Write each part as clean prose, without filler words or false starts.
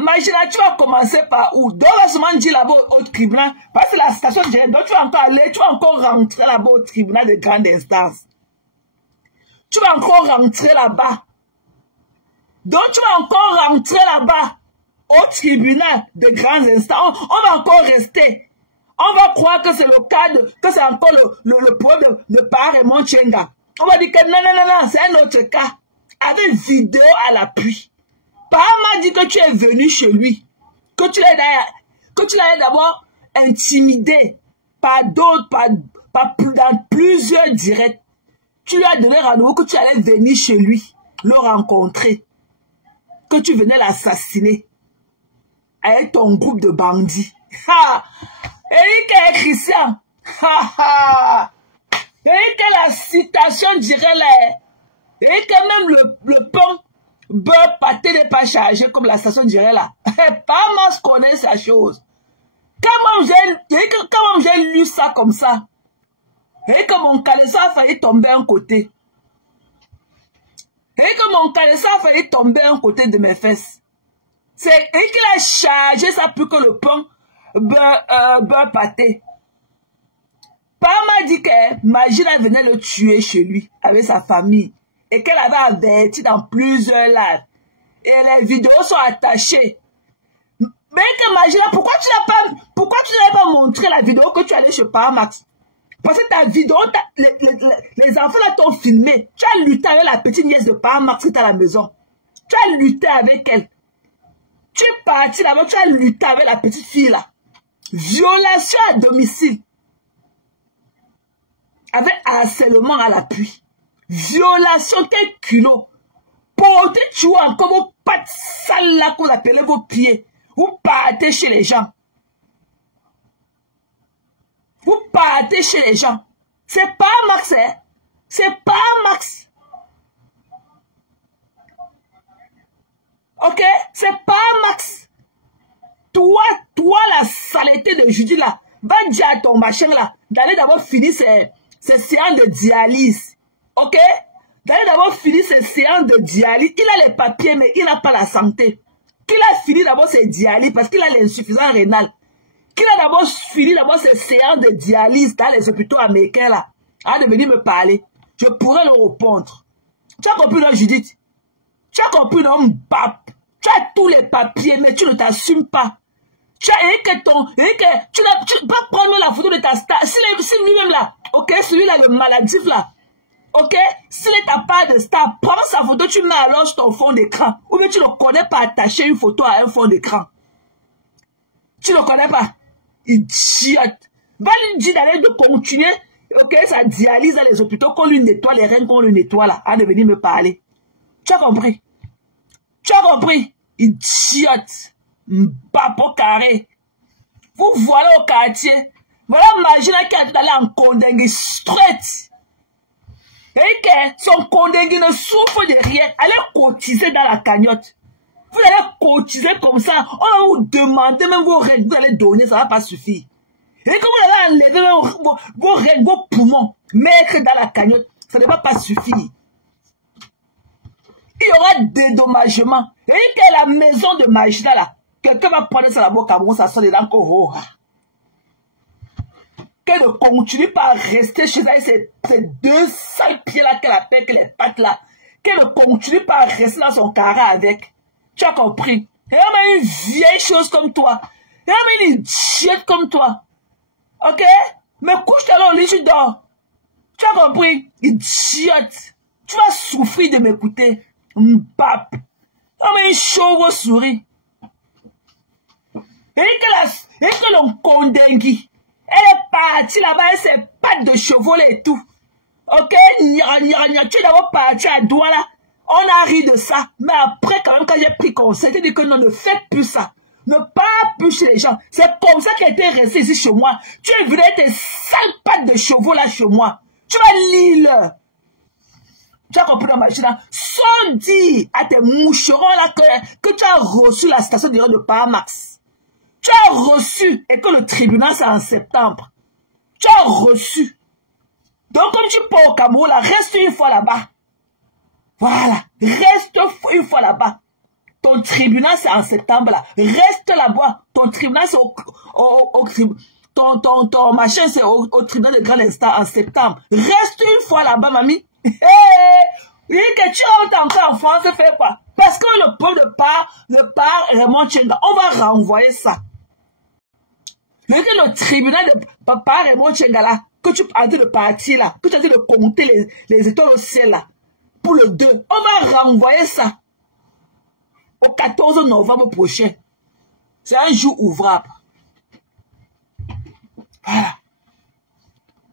Magina, tu vas commencer par où? Donc, on va seulement dire là-bas au tribunal. Parce que la station de donc tu vas encore aller, tu vas encore rentrer là-bas au tribunal de grande instance. Tu vas encore rentrer là-bas. Donc, tu vas encore rentrer là-bas au tribunal de grande instance. On va encore rester. On va croire que c'est le cas que c'est encore le problème de Par Raymond Tchenga. On va dire que non, c'est un autre cas. Avec vidéo à l'appui. Par m'a dit que tu es venu chez lui. Que tu l'as d'abord intimidé par d'autres, dans plusieurs directs. Tu lui as donné rendez-vous que tu allais venir chez lui, le rencontrer. Que tu venais l'assassiner. Avec ton groupe de bandits. Ha! Eric et Christian. Ha ha! Eric, la citation dirait là. Eric, même le pain, beurre, pâté n'est pas chargé comme la station dirait là. Pas mal connaît sa chose. Quand j'ai lu ça comme ça, et que mon caleçon a failli tomber un côté. Et que mon caleçon a failli tomber un côté de mes fesses. C'est qu'il a chargé ça plus que le pain, beurre pâté. Pas m'a dit que Magina venait le tuer chez lui avec sa famille et qu'elle avait averti dans plusieurs lives. Et les vidéos sont attachées. Mais que Magina, pourquoi tu n'avais pas montré la vidéo que tu allais chez Paramax? Parce que ta vidéo, les enfants là t'ont filmé. Tu as lutté avec la petite nièce de Paramax qui est à la maison. Tu as lutté avec elle. Tu es parti là-bas, tu as lutté avec la petite fille là. Violation à domicile. Avec harcèlement à l'appui. Violation, quel culot. Portez tu vois encore vos pattes sales là qu'on appelait vos pieds. Vous partez chez les gens. Vous partez chez les gens. C'est pas Max, hein. C'est pas Max. Ok? C'est pas Max. Toi, la saleté de Judy là, va dire à ton machin là, d'aller d'abord finir ses séances de dialyse. Ok? D'aller d'abord finir ses séances de dialyse. Il a les papiers, mais il n'a pas la santé. Qu'il a fini d'abord ses dialyses parce qu'il a l'insuffisance rénale. Qu'il a d'abord fini d'abord ses séances de dialyse dans les hôpitaux américains là. Avant de venir me parler. Je pourrais le répondre. Tu as compris, non, Judith? Tu as compris, non, Mbap? Tu as tous les papiers, mais tu ne t'assumes pas. Tu vas prendre la photo de ta star. Si lui-même là, ok, celui-là, le maladif là, ok, s'il est ta part de star, prends sa photo, tu mets alors sur ton fond d'écran. Ou bien tu ne connais pas attacher une photo à un fond d'écran. Tu ne connais pas. Idiote. Va lui dire d'aller de continuer, ok, sa dialyse dans les hôpitaux, qu'on lui nettoie les reins, qu'on lui nettoie là, à de venir me parler. Tu as compris? Tu as compris? Idiote. Papo carré. Vous voilà au quartier. Voilà Magina qui est allé en Kondengi straight. Et que son Kondengi ne souffre de rien. Allez cotiser dans la cagnotte. Vous allez cotiser comme ça. On va vous demander même vos règles. Vous allez donner, ça ne va pas suffire. Et quand vous allez enlever vos règles, vos poumons, mettre dans la cagnotte, ça ne va pas suffire. Il y aura dédommagement. Et que la maison de Magina là, quelqu'un va prendre ça là-bas au Cameroun, ça sort dedans encore. Qu'elle ne continue pas à rester chez elle avec ces deux sales pieds-là qu'elle appelle, que les pattes là. Qu'elle ne continue pas à rester dans son carré avec. Tu as compris? Et même une vieille chose comme toi. Et même une idiote comme toi. Ok? Mais couche-toi dans le lit, tu dors. Tu as compris? Idiote. Tu vas souffrir de m'écouter. Mbap. Et même une chauve-souris. Et que l'on Kondengi, elle est partie là-bas avec ses pattes de chevaux et tout. Ok? Tu es d'abord parti à Douala. On a ri de ça. Mais après, quand même, quand j'ai pris conseil, j'ai dit que non, ne faites plus ça. Ne parle plus chez les gens. C'est comme ça qu'elle était restée ici chez moi. Tu es venu avec tes sales pattes de chevaux là chez moi. Tu vas lire. Tu as compris dans ma machine là? Sans dire à tes moucherons là que tu as reçu la station de Paramax. Tu as reçu, et que le tribunal c'est en septembre. Tu as reçu. Donc comme tu pars au Cameroun, là, reste une fois là-bas. Voilà. Reste une fois là-bas. Ton tribunal, c'est en septembre, là. Reste là-bas. Ton tribunal, c'est ton machin, c'est au tribunal de grande instance en septembre. Reste une fois là-bas, mamie. Oui, que tu rentres encore en France, fais quoi? Parce que le peuple de part Raymond Tchenga, on va renvoyer ça. Le tribunal de papa Raymond Tchenga, là, que tu as de partir, là, que tu as de compter les étoiles au ciel, là, pour le 2, on va renvoyer ça au 14 novembre prochain. C'est un jour ouvrable. Voilà.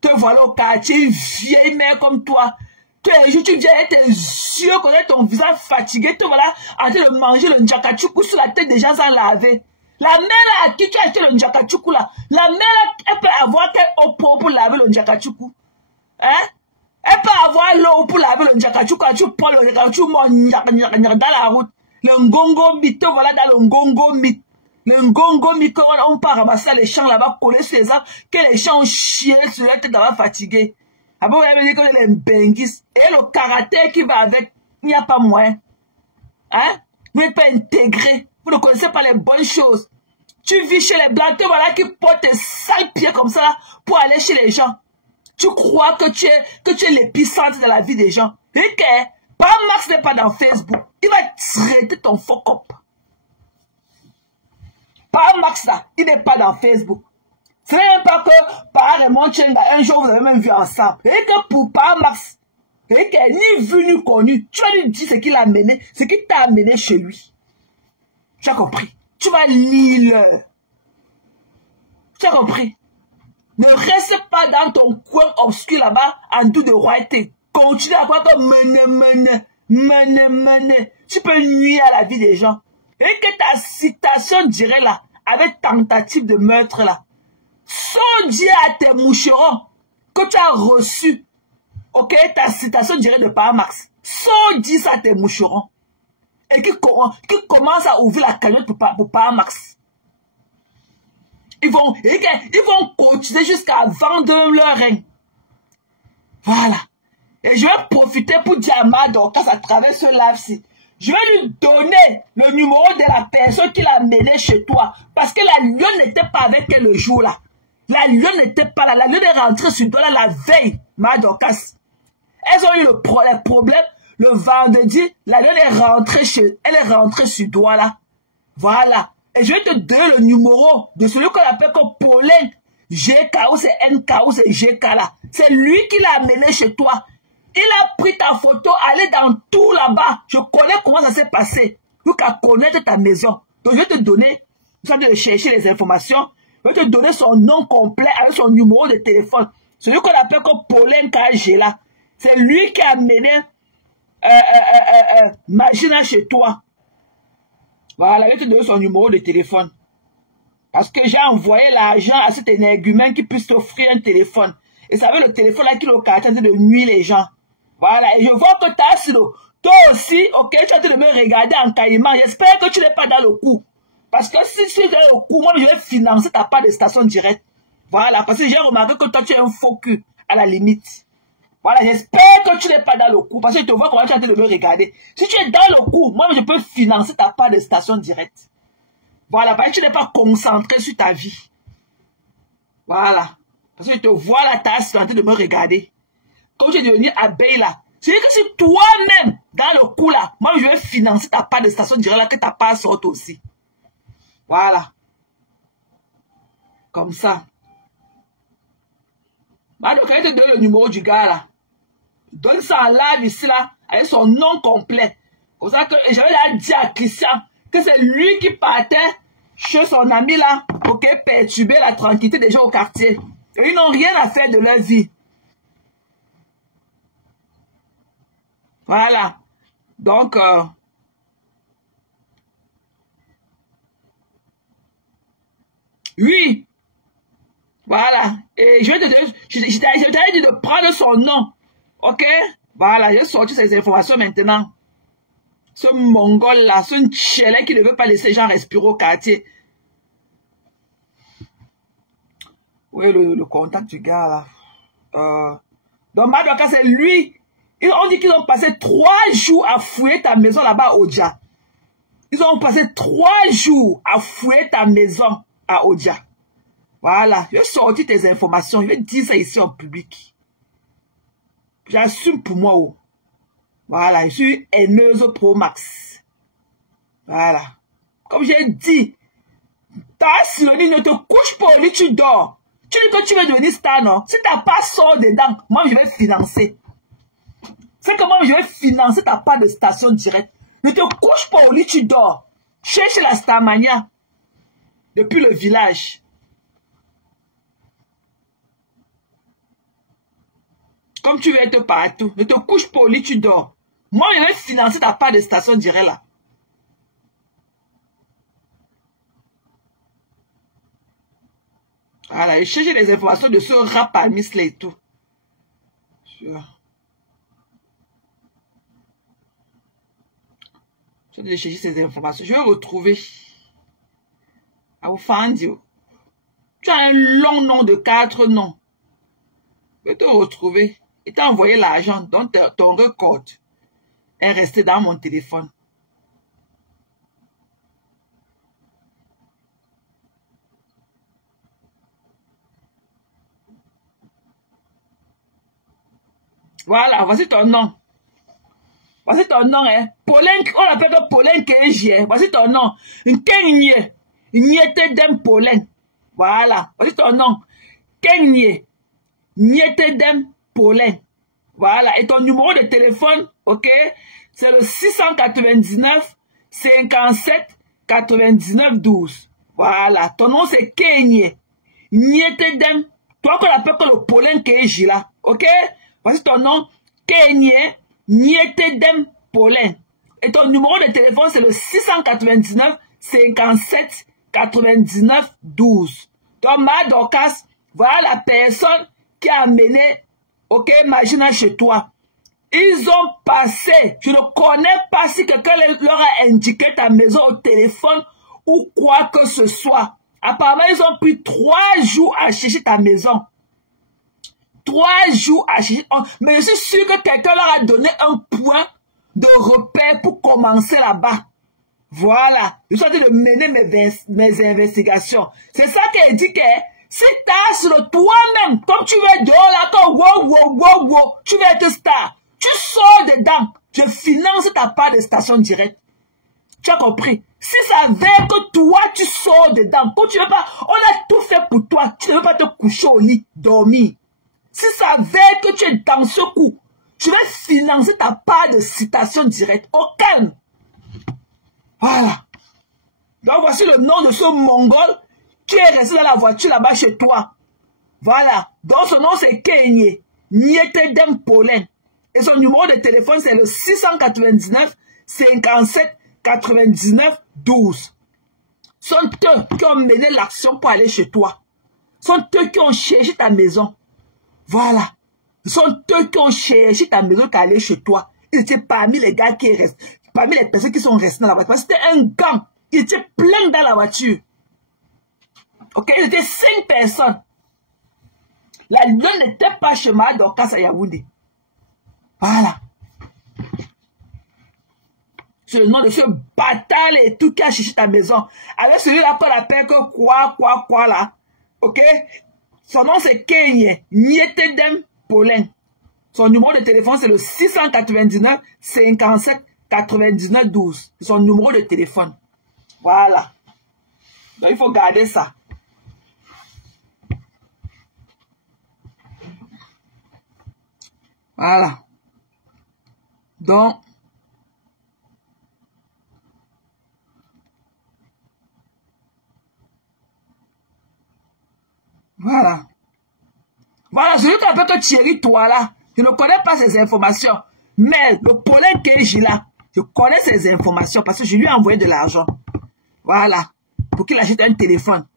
Te voilà au quartier, vieille mère comme toi. Tu viens avec tes yeux, connaître ton visage fatigué, te voilà en train de manger le njakachuku sur la tête des gens sans laver. La mère à qui tu as acheté le njakachuku là, la mère elle peut avoir quelle eau pour laver le njakachuku. Hein? Elle peut avoir l'eau pour laver le njakachuku, tu prends le njakachuku dans la route. Le ngongo mit, te voilà dans le ngongo mit. Le ngongo mit, on part ramasser les champs là-bas, coller sur les arbres, que les champs ont chié sur la tête là-bas fatigué. Après, vous avez dit que les benguis et le caractère qui va avec, il n'y a pas moyen. Hein? Vous n'êtes pas intégré. Vous ne connaissez pas les bonnes choses. Tu vis chez les blancs, voilà, qui portent tes sales pieds comme ça, là, pour aller chez les gens. Tu crois que tu es l'épicentre de la vie des gens. Et que, pas Max n'est pas dans Facebook. Il va traiter ton faux cop. Pas Max là, il n'est pas dans Facebook. Ce n'est même pas que par Raymond Tchenga, un jour vous avez même vu ensemble. Et que pour pas Max, et que ni vu ni connu, tu vas lui dire ce qu'il a amené, ce qui t'a amené chez lui. Tu as compris? Tu vas lire. Tu as compris? Ne reste pas dans ton coin obscur là-bas en doute de royauté. Continue à croire que tu peux nuire à la vie des gens. Et que ta citation dirait là, avec tentative de meurtre là, sans dire à tes moucherons que tu as reçu, ok, ta citation dirait de par Max, sans dire ça à tes moucherons, et qui commence à ouvrir la cagnotte pour par Max. Ils vont continuer jusqu'à vendre leur règne. Voilà. Et je vais profiter pour dire à Madorcas à travers ce live-ci. Je vais lui donner le numéro de la personne qui l'a mené chez toi. Parce que la lionne n'était pas avec elle le jour-là. La lionne n'était pas là. La lionne est rentrée sur toi là la veille, Madorcas. Elles ont eu le problème. Le vendredi, la lionne est rentrée elle est rentrée sur toi là. Voilà. Et je vais te donner le numéro de celui qu'on appelle comme Pauline. GK ou c'est NK ou c'est GK là. C'est lui qui l'a amené chez toi. Il a pris ta photo, allé dans tout là-bas. Je connais comment ça s'est passé. Pour qu'à connaître ta maison. Donc je vais te donner, tu vas chercher les informations. Je vais te donner son nom complet avec son numéro de téléphone. Celui qu'on appelle comme Pauline KG là. C'est lui qui a amené Magina chez toi. Voilà, je vais te donner son numéro de téléphone. Parce que j'ai envoyé l'argent à cet énergumène qui puisse t'offrir un téléphone. Et ça veut le téléphone là qui est au caractère de nuire les gens. Voilà, et je vois que tu as sur le... Toi aussi, ok, tu as de me regarder en caïman. J'espère que tu n'es pas dans le coup. Parce que si tu es dans le coup, moi je vais financer ta part de station directe. Voilà, parce que j'ai remarqué que toi tu es un faux cul, à la limite. Voilà, j'espère que tu n'es pas dans le coup. Parce que je te vois comment tu es en train de me regarder. Si tu es dans le coup, moi je peux financer ta part de station directe. Voilà, parce que tu n'es pas concentré sur ta vie. Voilà. Parce que je te vois la tasse en train de me regarder. Quand tu es devenu abeille là, c'est que si toi-même, dans le coup là, moi je vais financer ta part de station directe là, que ta part sorte aussi. Voilà. Comme ça. Donc, quand je te donne le numéro du gars là, donne ça en live ici là, avec son nom complet. Comme ça que j'avais dit à Christian que c'est lui qui partait chez son ami là, pour perturber la tranquillité des gens au quartier. Et ils n'ont rien à faire de leur vie. Voilà. Donc, oui. Voilà. Et je vais te donner, je t'avais dit de prendre son nom. Ok? Voilà, j'ai sorti ces informations maintenant. Ce mongol là, ce tchelin qui ne veut pas laisser les gens respirer au quartier. Oui, le contact du gars là. Donc, Madoka, c'est lui. On dit qu'ils ont passé 3 jours à fouiller ta maison là-bas au Dja. Ils ont passé 3 jours à fouiller ta maison à Odia. Voilà. Je vais sortir tes informations. Je vais dire ça ici en public. J'assume pour moi. Oh. Voilà. Je suis haineuse pro max. Voilà. Comme j'ai dit, ta Silonie ne te couche pas au lit, tu dors. Tu dis que tu veux devenir star, non? Si t'as pas sort dedans, moi je vais financer. C'est que moi je vais financer ta part de station directe. Ne te couche pas au lit, tu dors. Cherche la Starmania. Depuis le village. Comme tu veux être partout. Ne te couche pas au lit, tu dors. Moi je vais financer ta part de station directe là. Voilà, et chercher les informations de ce rap à Misley et tout. Je vais chercher ces informations. Je vais retrouver. À vous faire dire. Tu as un long nom de 4 noms. Je vais te retrouver. Et t'as envoyé l'argent. Donc ton record est resté dans mon téléphone. Voilà, voici ton nom. Voici ton nom, hein. Paulin, on l'appelle que Paulin Kéjie. Voici ton nom. Kenye. Niete Dem Paulin. Voilà. Voici ton nom. Kenye. Niete Dem Paulin. Voilà. Et ton numéro de téléphone, ok, c'est le 699 57 99 12. Voilà. Ton nom, c'est Kenye. Niete Dem. Toi, qu'on appelle que le Paulin Kéjie, là. Ok? Voici ton nom, Kenye Niete Dem Paulin. Et ton numéro de téléphone, c'est le 699 57 99 12. Donc, Madorcas, voilà la personne qui a amené, ok, Magina chez toi. Ils ont passé, je ne connais pas si quelqu'un leur a indiqué ta maison au téléphone ou quoi que ce soit. Apparemment, ils ont pris 3 jours à chercher ta maison. 3 jours à chercher. Mais je suis sûr que quelqu'un leur a donné un point de repère pour commencer là-bas. Voilà. Je suis en train de mener mes investigations. C'est ça qu'elle dit que si tu as sur toi-même, comme tu veux dehors là, comme wow, tu veux être star, tu sors dedans. Je finance ta part de station directe. Tu as compris? Si ça veut que toi, tu sors dedans, quand tu veux pas, on a tout fait pour toi. Tu ne veux pas te coucher au lit, dormir. Si ça veut que tu es dans ce coup, je vais financer ta part de citation directe. Au calme. Voilà. Donc voici le nom de ce Mongol qui est resté dans la voiture là-bas chez toi. Voilà. Donc son nom c'est Kenye Niete Dem Paulin. Et son numéro de téléphone c'est le 699 57 99 12. Sont eux qui ont mené l'action pour aller chez toi. Sont eux qui ont cherché ta maison. Voilà. Ce sont eux qui ont cherché ta maison qui allaient chez toi. Ils étaient parmi les gars qui restent, parmi les personnes qui sont restées dans la voiture. C'était un gang. Ils étaient pleins dans la voiture. Ok, ils étaient 5 personnes. La lune n'était pas chez Madorcas à Yaoundé. Voilà. C'est le nom de ce bâtard et tout qui a cherché ta maison. Avec celui-là qu'on appelle que quoi là. Ok? Son nom c'est Kenye Niete Dem Paulin. Son numéro de téléphone c'est le 699 57 99 12. C'est son numéro de téléphone. Voilà. Donc il faut garder ça. Voilà. Donc voilà. Voilà, celui qui appelle que Thierry Toala. Je ne connais pas ces informations. Mais le Paulin Kéji là, je connais ces informations parce que je lui ai envoyé de l'argent. Voilà. Pour qu'il achète un téléphone.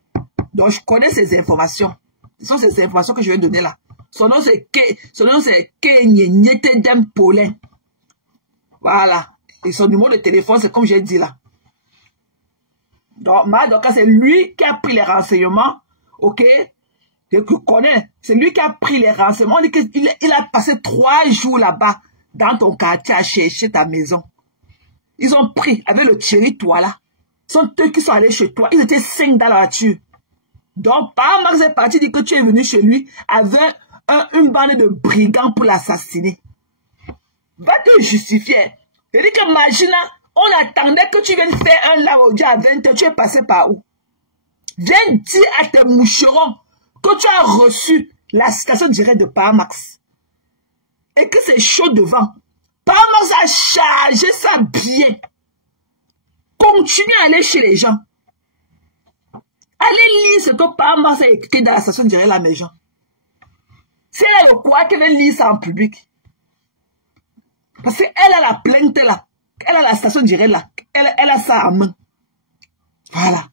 Donc je connais ces informations. Ce sont ces informations que je vais donner là. Son nom c'est Kenye Niete Dem Paulin. Voilà. Et son numéro de téléphone, c'est comme j'ai dit là. Donc, c'est lui qui a pris les renseignements. Ok? Que je connais. C'est lui qui a pris les renseignements. Il a passé 3 jours là-bas, dans ton quartier, à chercher ta maison. Ils ont pris avec le Thierry Toila. Ce sont eux qui sont allés chez toi. Ils étaient 5 dans la voiture. Donc, par Max est parti dire que tu es venu chez lui avec une bande de brigands pour l'assassiner. Va te justifier. Je dis que Magina, on attendait que tu viennes faire un live audio à 20h. Tu es passé par où? Viens dire à tes moucherons que tu as reçu la citation directe de Paramax. Et que c'est chaud devant. Paramax a chargé ça bien. Continue à aller chez les gens. Allez lire ce que Paramax a écrit dans la station directe de la maison. C'est elle le quoi qu'elle veut lire ça en public. Parce qu'elle a la plainte là. Elle a la station directe là. Elle a ça en main. Voilà.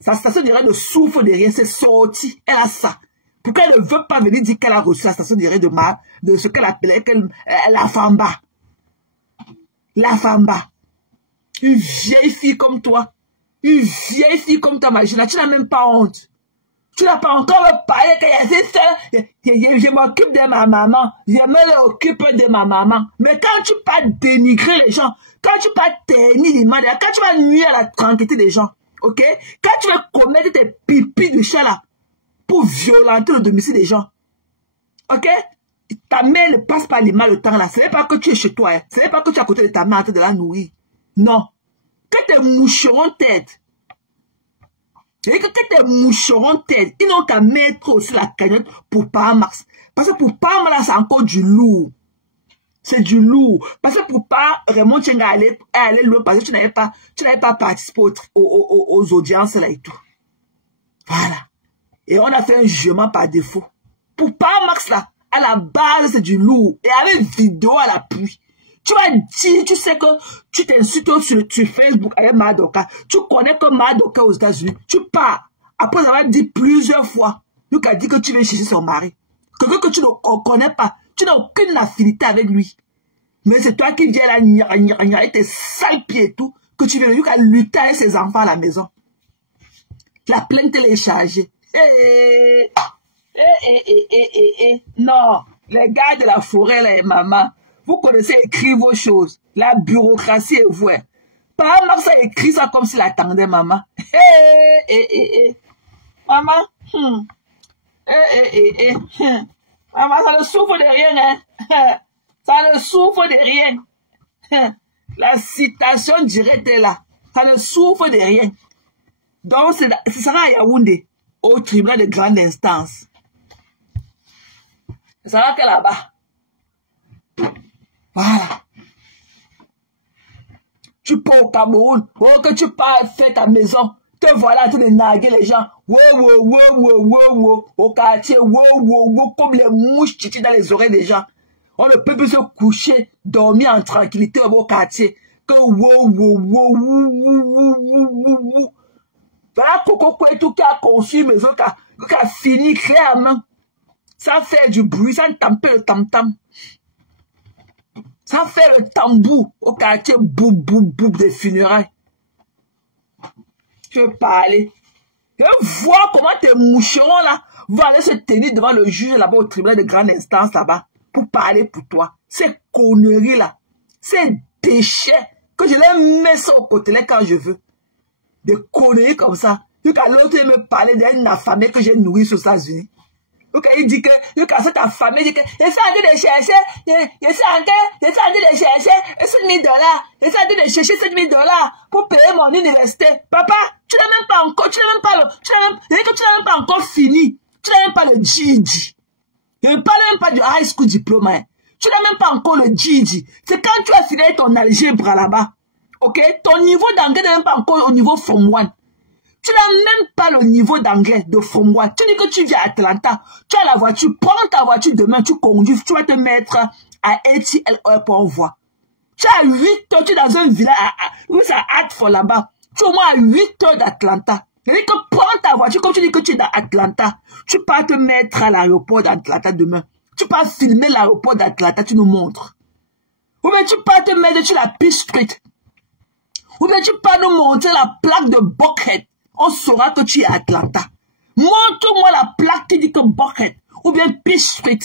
Sa station directe ne souffre de rien. C'est sorti. Elle a ça. Pourquoi elle ne veut pas venir dire qu'elle a reçu la station directe de ce qu'elle appelait la Famba. La Famba. Une vieille fille comme toi. Une vieille fille comme ta Magina. Tu n'as même pas honte. Tu n'as pas encore parlé qu'il y a cette soeur. Je m'occupe de ma maman. Je me occupe de ma maman. Mais quand tu vas dénigrer les gens, quand tu vas ternir l'image, quand tu vas nuire à la tranquillité des gens, ok? Quand tu vas commettre tes pipis de chat là, pour violenter le domicile des gens, ok? Ta mère ne passe pas l'image le temps là. Ce n'est pas que tu es chez toi. Hein. Ce n'est pas que tu es à côté de ta mère en train de la nourrir. Non. Que tes moucherons t'aident. Et que tes moucherons t'aident, ils n'ont qu'à mettre aussi la cagnotte pour Paramax. Parce que pour Paramax, c'est encore du lourd. C'est du lourd. Parce que pour pas Raymond Tchenga aller loin, parce que tu n'avais pas participé aux audiences là et tout. Voilà. Et on a fait un jugement par défaut. Pour Paramax là, à la base, c'est du lourd. Et avec vidéo à l'appui. Tu vas dire, tu sais que tu t'insultes sur Facebook avec Madoka. Tu connais que Madoka aux États-Unis. Tu pars. Après avoir dit plusieurs fois, tu as dit que tu veux chercher son mari. Quelqu'un que tu ne connais pas. Tu n'as aucune affinité avec lui. Mais c'est toi qui viens là, avec tes sales pieds et tout, que tu viens lutter avec ses enfants à la maison. La plainte téléchargée. Non, les gars de la forêt, là, et maman. Vous connaissez écrire vos choses. La bureaucratie est vouée. Paramax a écrit ça comme s'il attendait maman. Maman. Maman, ça ne souffre de rien. Hein? Ça ne souffre de rien. La citation directe est là. Ça ne souffre de rien. Donc, ce sera à Yaoundé, au tribunal de grande instance. Ce sera que là-bas. Voilà. Tu pars au Cameroun, oh, que tu pars faire ta maison, te voilà tout de narguer les gens, au quartier, comme les mouches titi dans les oreilles des gens. On ne peut plus se coucher, dormir en tranquillité au quartier. Que voilà Coco Kouetou qui a conçu une maison, qui a fini, créé à main. Ça fait du bruit, ça tampe le tam-tam. Ça fait le tambour au quartier boum boum boum des funérailles. Je vais parler. Je vais voir comment tes moucherons là vont aller se tenir devant le juge là-bas au tribunal de grande instance là-bas pour parler pour toi. Ces conneries là, ces déchets que je les mets ça au côté là quand je veux. Des conneries comme ça. Jusqu'à l'autre il me parlait d'une affamée que j'ai nourrie aux États-Unis. Il dit que, ta famille dit que, je suis en train de chercher, je suis en train de chercher $7 000. Je suis en train de chercher $7 000 pour payer mon université. Papa, tu n'as même pas encore, tu n'as même pas encore fini. Tu n'as même pas le GED. Je ne parle même pas du high school diplôme. Hein. Tu n'as même pas encore le GED. C'est quand tu as fini ton algèbre là-bas. Ok? Ton niveau d'anglais n'est même pas encore au niveau Form 1. Tu n'as même pas le niveau d'anglais de Form 1. Tu dis que tu viens à Atlanta. Tu as la voiture. Prends ta voiture demain. Tu conduis. Tu vas te mettre à ATL pour envoi. Tu as 8 heures. Tu es dans un village. Oui, c'est à Hartford là-bas. Tu es au moins à 8 heures d'Atlanta. C'est-à-dire que prends ta voiture. Comme tu dis que tu es dans Atlanta. Tu peux te mettre à l'aéroport d'Atlanta demain. Tu peux filmer l'aéroport d'Atlanta. Tu nous montres. Ou bien tu peux te mettre sur la Peace Street. Ou bien tu peux nous montrer la plaque de Buckhead. On saura que tu es à Atlanta. Montre-moi la plaque qui dit que Buckhead ou bien Peace Street.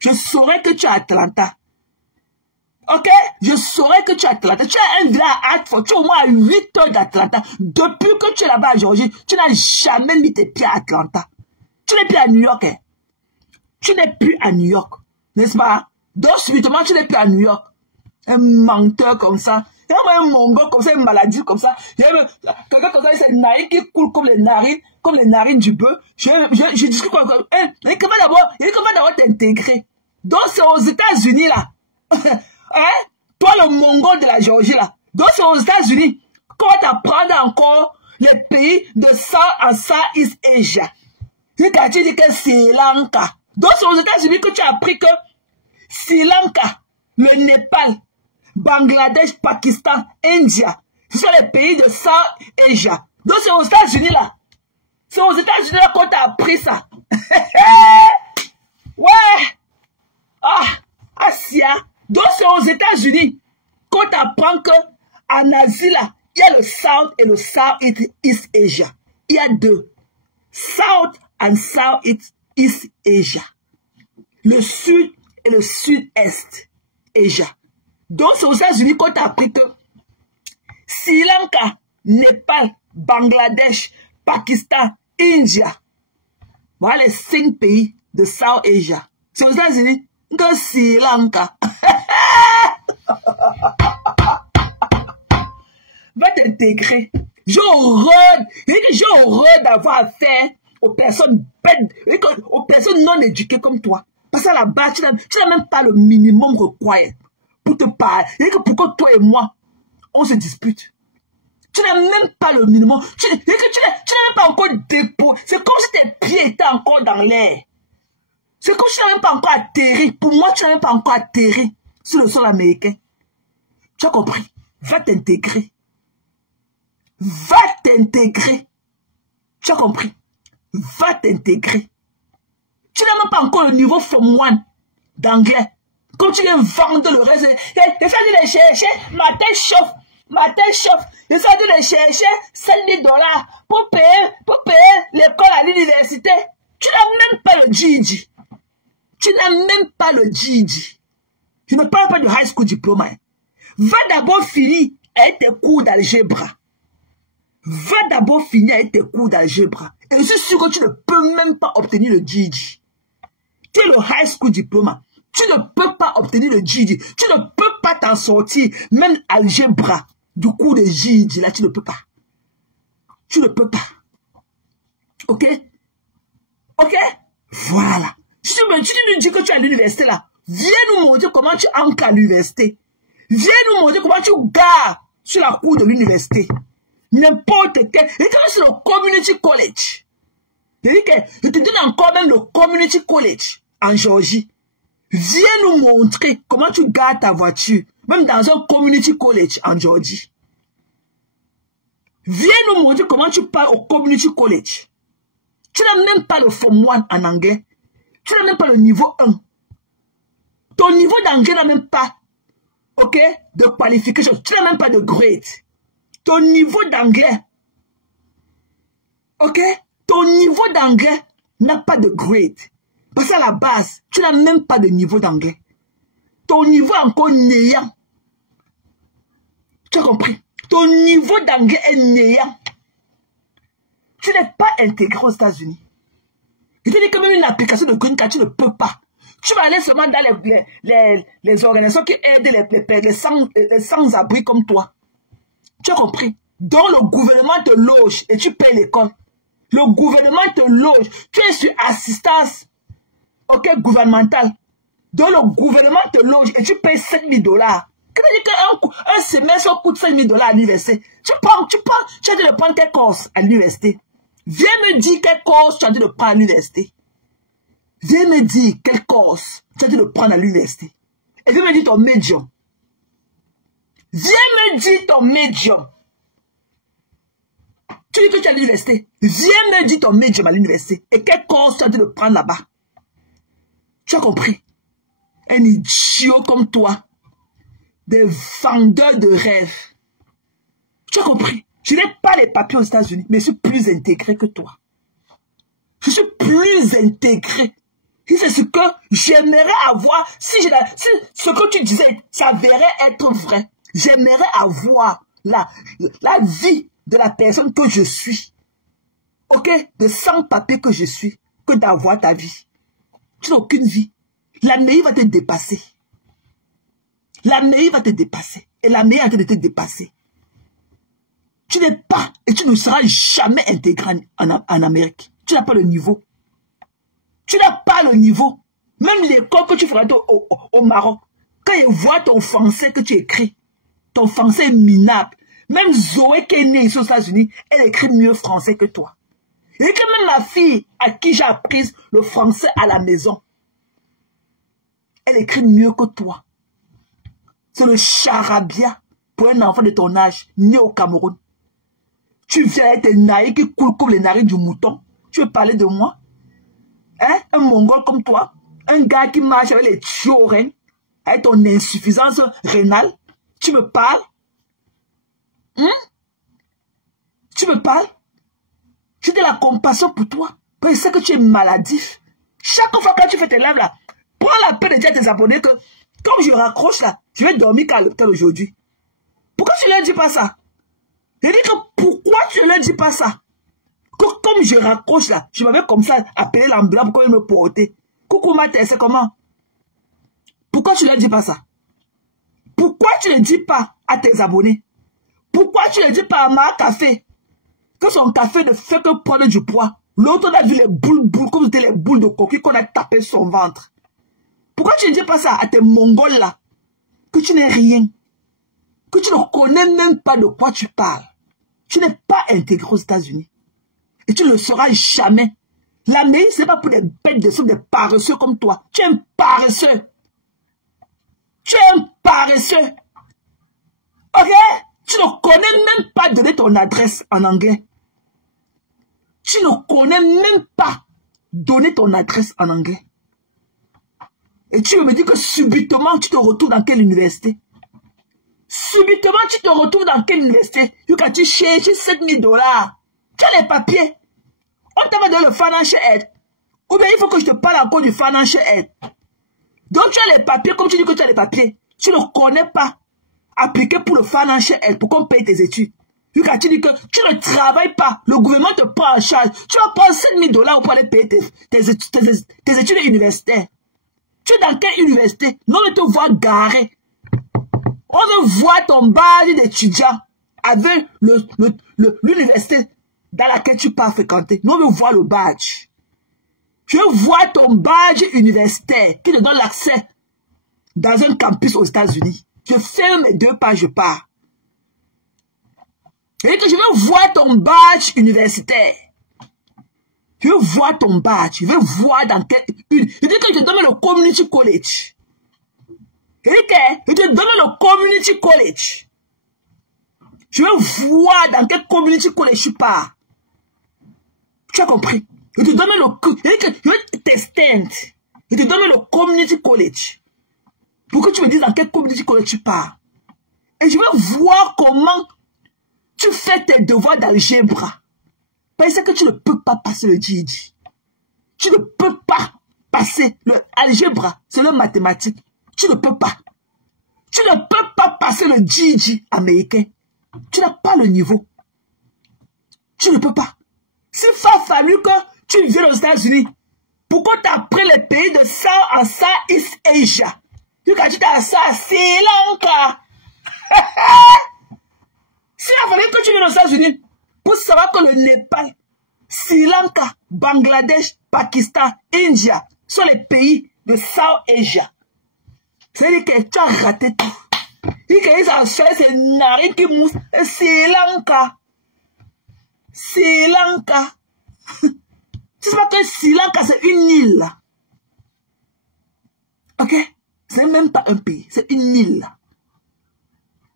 Je saurai que tu es à Atlanta. Ok? Je saurais que tu es à Atlanta. Tu as un villa à Hartford. Tu es au moins à 8 heures d'Atlanta. Depuis que tu es là-bas à Georgie, tu n'as jamais mis tes pieds à Atlanta. Tu n'es plus à New York. Hein? Tu n'es plus à New York. N'est-ce pas? Donc, subitement, tu n'es plus à New York. Un menteur comme ça. Il y a un mongol comme ça, une maladie comme ça. Il y a quelqu'un comme ça, c'est une narine qui coule comme les narines du bœuf. Je discute quoi? Il comment d'abord t'intégrer. Donc, c'est aux États-Unis, là. Hein? Toi, le mongol de la Géorgie, là. Donc, c'est aux États-Unis qu'on va t'apprendre encore les pays de Southeast Asia. Tu dis que Sri Lanka. Donc, c'est aux États-Unis que tu as appris que Sri Lanka, le Népal, Bangladesh, Pakistan, India, ce sont les pays de South Asia. Donc, c'est aux États-Unis, là. C'est aux États-Unis, là, qu'on t'a appris ça. Ouais. Ah, Asia. Donc, c'est aux États-Unis qu'on t'apprend que en Asie, là, il y a le South et le Southeast Asia. Il y a deux. South and Southeast Asia. Le Sud et le Sud-Est Asia. Donc, c'est aux États-Unis qu'on t'a appris que Sri Lanka, Népal, Bangladesh, Pakistan, India. Voilà les 5 pays de South Asia. C'est aux États-Unis que Sri Lanka. Va t'intégrer. J'ai horreur d'avoir affaire aux personnes bêtes, aux personnes non éduquées comme toi. Parce qu'à la base, tu n'as même pas le minimum required pour te parler. Et que pourquoi toi et moi, on se dispute. Tu n'as même pas le minimum. Tu n'as même pas encore déposé. C'est comme si tes pieds étaient encore dans l'air. C'est comme si tu n'as même pas encore atterri. Pour moi, tu n'as même pas encore atterri sur le sol américain. Tu as compris? Va t'intégrer. Va t'intégrer. Tu as compris? Va t'intégrer. Tu n'as même pas encore le niveau Form 1 d'anglais. Quand tu viens vendre le reste, il faut aller chercher, ma tête chauffe. Il faut aller chercher $5,000 pour payer l'école à l'université. Tu n'as même pas le GED. Tu n'as même pas le GED. Je ne parle pas de high school diplôme. Va d'abord finir avec tes cours d'algèbre. Va d'abord finir avec tes cours d'algèbre. Et je suis sûr que tu ne peux même pas obtenir le GED. Tu es le high school diplôme. Tu ne peux pas obtenir le GED. Tu ne peux pas t'en sortir. Même algèbre du cours de GED, là, tu ne peux pas. Tu ne peux pas. Ok? Ok? Voilà. Si tu nous dis que tu es à l'université, là, viens nous montrer comment tu entres à l'université. Viens nous montrer comment tu gares sur la cour de l'université. N'importe quel. Et quand c'est le community college. Je te donne encore même le community college en Géorgie. Viens nous montrer comment tu gardes ta voiture, même dans un community college en Géorgie. Viens nous montrer comment tu parles au community college. Tu n'as même pas le Form 1 en anglais. Tu n'as même pas le niveau 1. Ton niveau d'anglais n'a même pas, ok, de qualification. Tu n'as même pas de grade. Ton niveau d'anglais, ok, ton niveau d'anglais n'a pas de grade. Parce qu'à la base, tu n'as même pas de niveau d'anglais. Ton niveau est encore néant. Tu as compris? Ton niveau d'anglais est néant. Tu n'es pas intégré aux États-Unis. Je te dis que même une application de Green Card, tu ne peux pas. Tu vas aller seulement dans les organisations qui aident les sans-abri comme toi. Tu as compris? Donc le gouvernement te loge et tu payes l'école. Le gouvernement te loge. Tu es sur assistance, ok, gouvernementale. Donc le gouvernement te loge et tu payes $7,000. Qu'est-ce qu'un semestre coûte $5,000 à l'université? Tu as dit de prendre quelle course à l'université? Viens me dire quelle course tu as dit de prendre à l'université. Viens me dire quelle course tu as dit de prendre à l'université. Et viens me dire ton médium. Viens me dire ton médium. Tu dis que tu es à l'université. Viens me dire ton médium à l'université. Et quelle course tu as dit de prendre là-bas. Tu as compris? Un idiot comme toi. Des vendeurs de rêves. Tu as compris? Je n'ai pas les papiers aux États-Unis, mais je suis plus intégré que toi. Je suis plus intégré. Si c'est ce que j'aimerais avoir, si ce que tu disais s'avérait être vrai, j'aimerais avoir la vie de la personne que je suis. Ok? De sans-papier que je suis, que d'avoir ta vie. Tu n'as aucune vie. La MEI va te dépasser. La MEI va te dépasser. Et la MEI est en train de te dépasser. Tu n'es pas et tu ne seras jamais intégré en Amérique. Tu n'as pas le niveau. Tu n'as pas le niveau. Même l'école que tu feras au Maroc, quand ils voient ton français que tu écris, ton français est minable. Même Zoé qui est née ici aux États-Unis, elle écrit mieux français que toi. Et que même ma fille à qui j'ai appris le français à la maison, elle écrit mieux que toi. C'est le charabia pour un enfant de ton âge, né au Cameroun. Tu viens avec tes naïfs qui coulent comme les narines du mouton. Tu veux parler de moi? Hein? Un mongol comme toi? Un gars qui marche avec les théorèmes, avec ton insuffisance rénale? Tu me parles? Tu me parles? J'ai de la compassion pour toi. Parce que je sais que tu es maladif. Chaque fois que tu fais tes lèvres là, prends la peine de dire à tes abonnés que, comme je raccroche là, je vais dormir qu'à l'hôpital aujourd'hui. Pourquoi tu ne leur dis pas ça? Je dis que pourquoi tu ne leur dis pas ça? Que comme je raccroche là, je m'avais comme ça appelé l'ambulance pour me porter. Coucou ma tête, c'est comment? Pourquoi tu ne leur dis pas ça? Pourquoi tu ne dis pas à tes abonnés? Pourquoi tu ne dis pas à ma café que son café ne fait que prendre du poids? L'autre on a vu les boules, comme c'était les boules de coquille qu'on a tapé son ventre. Pourquoi tu ne dis pas ça à tes mongols là? Que tu n'es rien. Que tu ne connais même pas de quoi tu parles. Tu n'es pas intégré aux États-Unis. Et tu ne le seras jamais. L'Amérique, ce n'est pas pour des bêtes de somme, des paresseux comme toi. Tu es un paresseux. Tu es un paresseux. Ok? Tu ne connais même pas donner ton adresse en anglais. Tu ne connais même pas donner ton adresse en anglais. Et tu me dis que subitement, tu te retrouves dans quelle université? Subitement, tu te retrouves dans quelle université? Quand tu cherches $7 000, tu as les papiers. On t'a donné le financial aid. Ou bien il faut que je te parle encore du financial aid. Donc tu as les papiers, comme tu dis que tu as les papiers. Tu ne connais pas appliquer pour le financial aid, pour qu'on paye tes études. Quand tu dis que tu ne travailles pas, le gouvernement te prend en charge. Tu vas prendre $7 000 pour aller payer tes études universitaires. Tu es dans quelle université? Non, on te voit garé. On veut voir ton badge d'étudiant avec l'université dans laquelle tu pars fréquenter. Nous, on veut voir le badge. Je veux voir ton badge universitaire qui te donne l'accès dans un campus aux États-Unis. Je ferme mes 2 pas, je pars. Et que je veux voir ton badge universitaire. Je veux voir ton badge. Je veux voir dans quel... Je dis que je te donne le community college. Je dis que je te donne le community college. Je veux voir dans quel community college tu pars. Tu as compris? Je te donne je veux tester. Je te donne le community college. Pour que tu me dises dans quel community college tu pars. Et je veux voir comment tu fais tes devoirs d'algèbre. Parce que tu ne peux pas passer le GED. Tu ne peux pas passer le algèbre. C'est le mathématique. Tu ne peux pas. Tu ne peux pas passer le GED américain. Tu n'as pas le niveau. Tu ne peux pas. S'il a fallu que tu viennes aux États-Unis, pourquoi tu as pris les pays de Southeast Asia? Quand tu as ça, Sri Lanka. S'il a fallu que tu viennes aux États-Unis, pour savoir que le Népal, Sri Lanka, Bangladesh, Pakistan, India sont les pays de South Asia. C'est-à-dire que tu as raté tout. Et qu'ils ont fait ces narines qui moussent. Sri Lanka. Sri Lanka. Tu sais pas que Sri Lanka, c'est une île. Ok? C'est même pas un pays. C'est une île.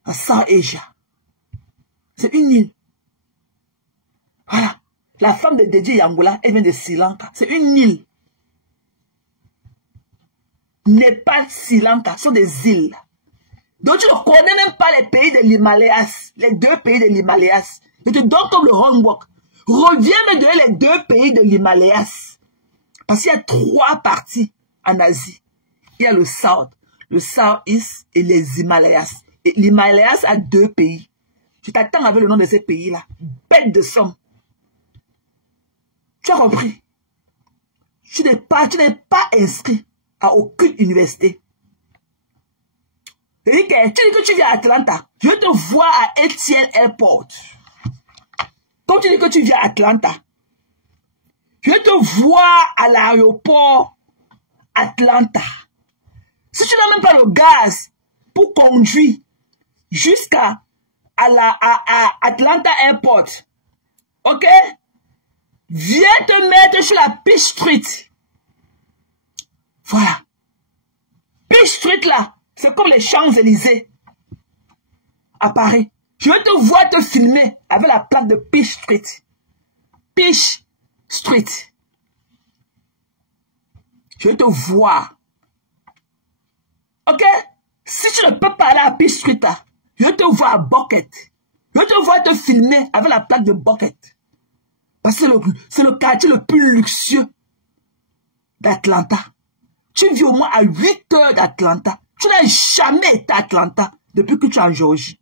À South Asia. C'est une île. Voilà. La femme de Dédé Yangoula, elle vient de Sri Lanka. C'est une île. Népal, Sri Lanka sont des îles. Donc tu ne connais même pas les pays de l'Himalayas. Les 2 pays de l'Himalayas. Je te donne comme le homework. Reviens me donner les 2 pays de l'Himalayas. Parce qu'il y a 3 parties en Asie. Il y a le South, le Southeast et les Himalayas. Et l'Himalayas a 2 pays. Je t'attends avec le nom de ces pays-là. Bête de somme. Tu as compris? Tu n'es pas inscrit à aucune université. Tu dis que tu viens à Atlanta. Je te vois à ATL Airport. Quand tu dis que tu viens à Atlanta, je te vois à l'aéroport Atlanta. Si tu n'as même pas le gaz pour conduire jusqu'à Atlanta Airport, ok? Viens te mettre sur la Peach Street. Voilà. Peach Street là, c'est comme les Champs-Élysées à Paris. Je vais te voir te filmer avec la plaque de Peach Street. Peach Street. Je vais te voir. Ok? Si tu ne peux pas aller à Peach Street là, je vais te voir à Bucket. Je vais te voir te filmer avec la plaque de Bucket. Parce que c'est le quartier le plus luxueux d'Atlanta. Tu vis au moins à 8 heures d'Atlanta. Tu n'as jamais été à Atlanta depuis que tu es en Géorgie.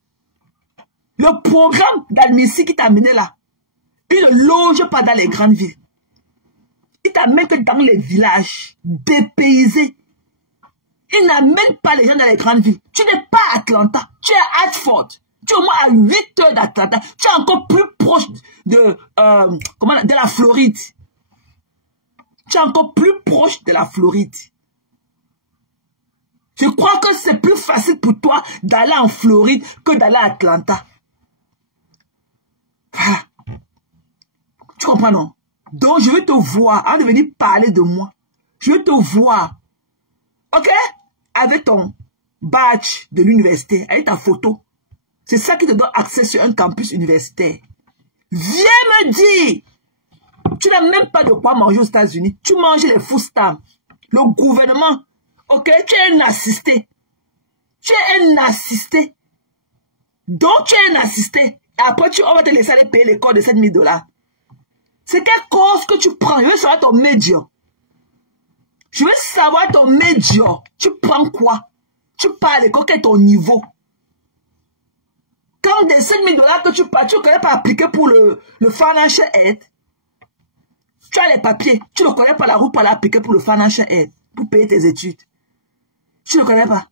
Le programme d'admission qui t'a amené là, il ne loge pas dans les grandes villes. Il t'amène que dans les villages dépaysés. Il n'amène pas les gens dans les grandes villes. Tu n'es pas à Atlanta, tu es à Hartford. Tu es au moins à 8 heures d'Atlanta. Tu es encore plus proche de la Floride. Tu es encore plus proche de la Floride. Tu crois que c'est plus facile pour toi d'aller en Floride que d'aller à Atlanta? Voilà. Tu comprends, non? Donc, je vais te voir, avant de venir parler de moi, je vais te voir, ok? Avec ton badge de l'université, avec ta photo. C'est ça qui te donne accès sur un campus universitaire. Viens me dire, tu n'as même pas de quoi manger aux États-Unis. Tu manges les food stamps. Le gouvernement, ok? Tu es un assisté. Tu es un assisté. Donc, tu es un assisté. Et après, on va te laisser aller payer l'école de 7 000 $. C'est quelle cause que tu prends? Je veux savoir ton médium. Je veux savoir ton médium. Tu prends quoi? Tu parles, quel est ton niveau? Quand des 7 000 $ que tu parles, tu ne connais pas appliquer pour le financial aid. Tu as les papiers. Tu ne connais pas la route pour aller appliquer pour le financial aid. Pour payer tes études. Tu ne connais pas.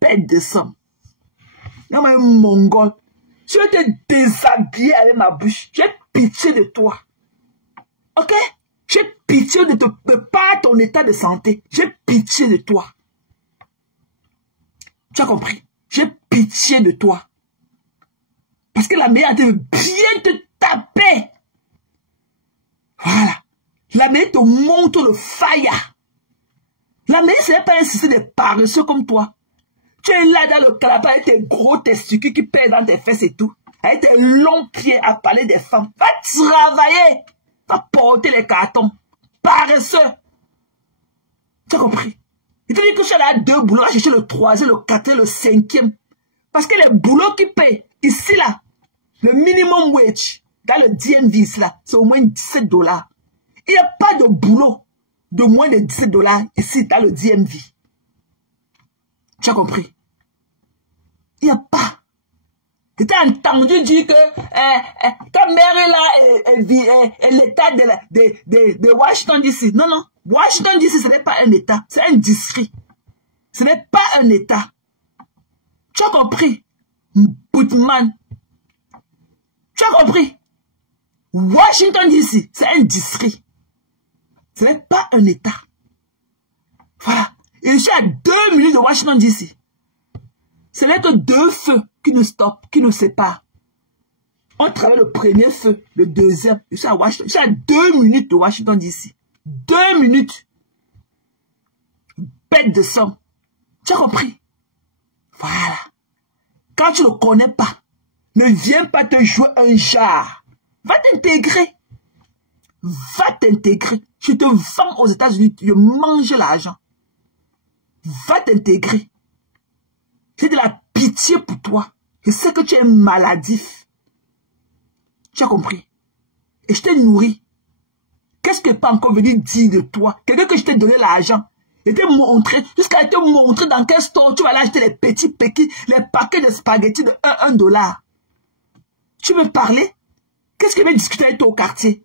Bête de somme. Non, mais mongol. Je vais te déshabiller avec ma bouche. J'ai pitié de toi. Ok? J'ai pitié de pas ton état de santé. J'ai pitié de toi. Tu as compris? J'ai pitié de toi. Parce que la meilleure veut bien te taper. Voilà. La meilleure te montre le fire. La meilleure, ce n'est pas un système de paresseux comme toi. Tu es là dans le canapé avec tes gros testicules qui pèsent dans tes fesses et tout. Avec tes longs pieds à parler des femmes. Va travailler. Va porter les cartons. Paresseux. Tu as compris? Il te dit que je suis allé à 2 boulots, à chercher le 3e, le 4e, le 5e. Parce que les boulots qui payent, ici là, le minimum wage, dans le DMV là, c'est au moins 17 $. Il n'y a pas de boulot de moins de 17 $ ici dans le DMV. Tu as compris? Il n'y a pas. Tu as entendu dire que ta mère est là et l'état de Washington DC. Non, non. Washington DC, ce n'est pas un état. C'est un district. Ce n'est pas un état. Tu as compris? Putman. Tu as compris? Washington DC, c'est un district. Ce n'est pas un état. Voilà. Et je suis à 2 minutes de Washington DC. Ce n'est que 2 feux qui nous stoppent, qui nous séparent. On travaille le premier feu, le deuxième. Je suis à Washington. Je suis à 2 minutes de Washington DC. 2 minutes. Bête de sang. Tu as compris? Voilà. Quand tu ne connais pas, ne viens pas te jouer un jar. Va t'intégrer. Va t'intégrer. Je te vends aux États-Unis, je mange l'argent. Va t'intégrer. J'ai de la pitié pour toi. Je sais que tu es maladif. Tu as compris? Et je t'ai nourri. Qu'est-ce que pas encore venu dire de toi? Quelqu'un que je t'ai donné l'argent. Et te montrer, jusqu'à te montrer dans quel store tu vas aller acheter les petits péquis, les paquets de spaghettis de 1 $. Tu veux parler? Qu'est-ce qu'il veut discuter avec toi au quartier?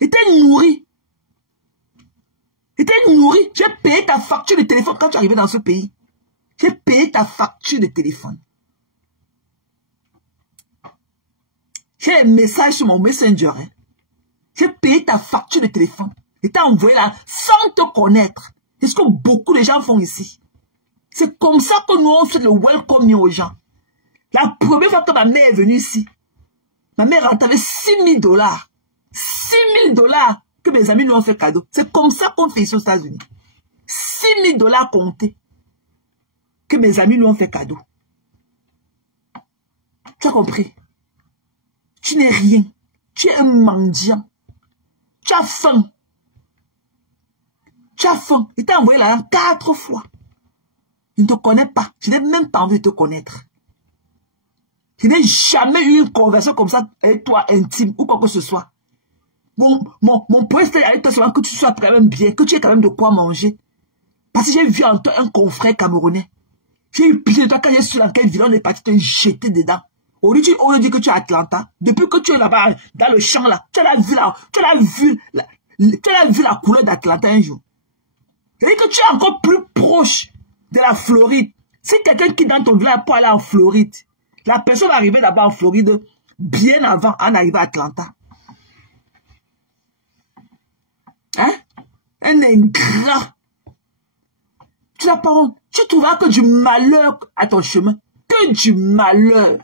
Il t'a nourri. Il t'a nourri. J'ai payé ta facture de téléphone quand tu es arrivé dans ce pays. J'ai payé ta facture de téléphone. J'ai les messages sur mon Messenger. Hein. J'ai payé ta facture de téléphone. Et t'as envoyé là sans te connaître. C'est ce que beaucoup de gens font ici. C'est comme ça que nous on fait le welcome aux gens. La première fois que ma mère est venue ici, ma mère rentrait 6 000 $. 6 000 $ que mes amis nous ont fait cadeau. C'est comme ça qu'on fait ici aux États-Unis. 6 000 $ comptés que mes amis nous ont fait cadeau. Tu as compris? Tu n'es rien. Tu es un mendiant. Tu as faim. Tu as faim. Il t'a envoyé là 4 fois. Je ne te connais pas. Je n'ai même pas envie de te connaître. Je n'ai jamais eu une conversation comme ça avec toi intime ou quoi que ce soit. Mon point c'était avec toi seulement que tu sois quand même bien, que tu aies quand même de quoi manger. Parce que j'ai vu en toi un confrère camerounais. J'ai eu pitié de toi quand j'ai su dans quel village on est parti te jeter dedans. Au lieu de dire que tu es à Atlanta, depuis que tu es là-bas dans le champ là, tu as vu la couleur d'Atlanta un jour. C'est-à-dire que tu es encore plus proche de la Floride. Si quelqu'un qui dans ton village pour aller en Floride, la personne va arriver là-bas en Floride bien avant en arriver à Atlanta. Hein? Un ingrat. Tu n'as pas honte. Tu trouveras que du malheur à ton chemin. Que du malheur.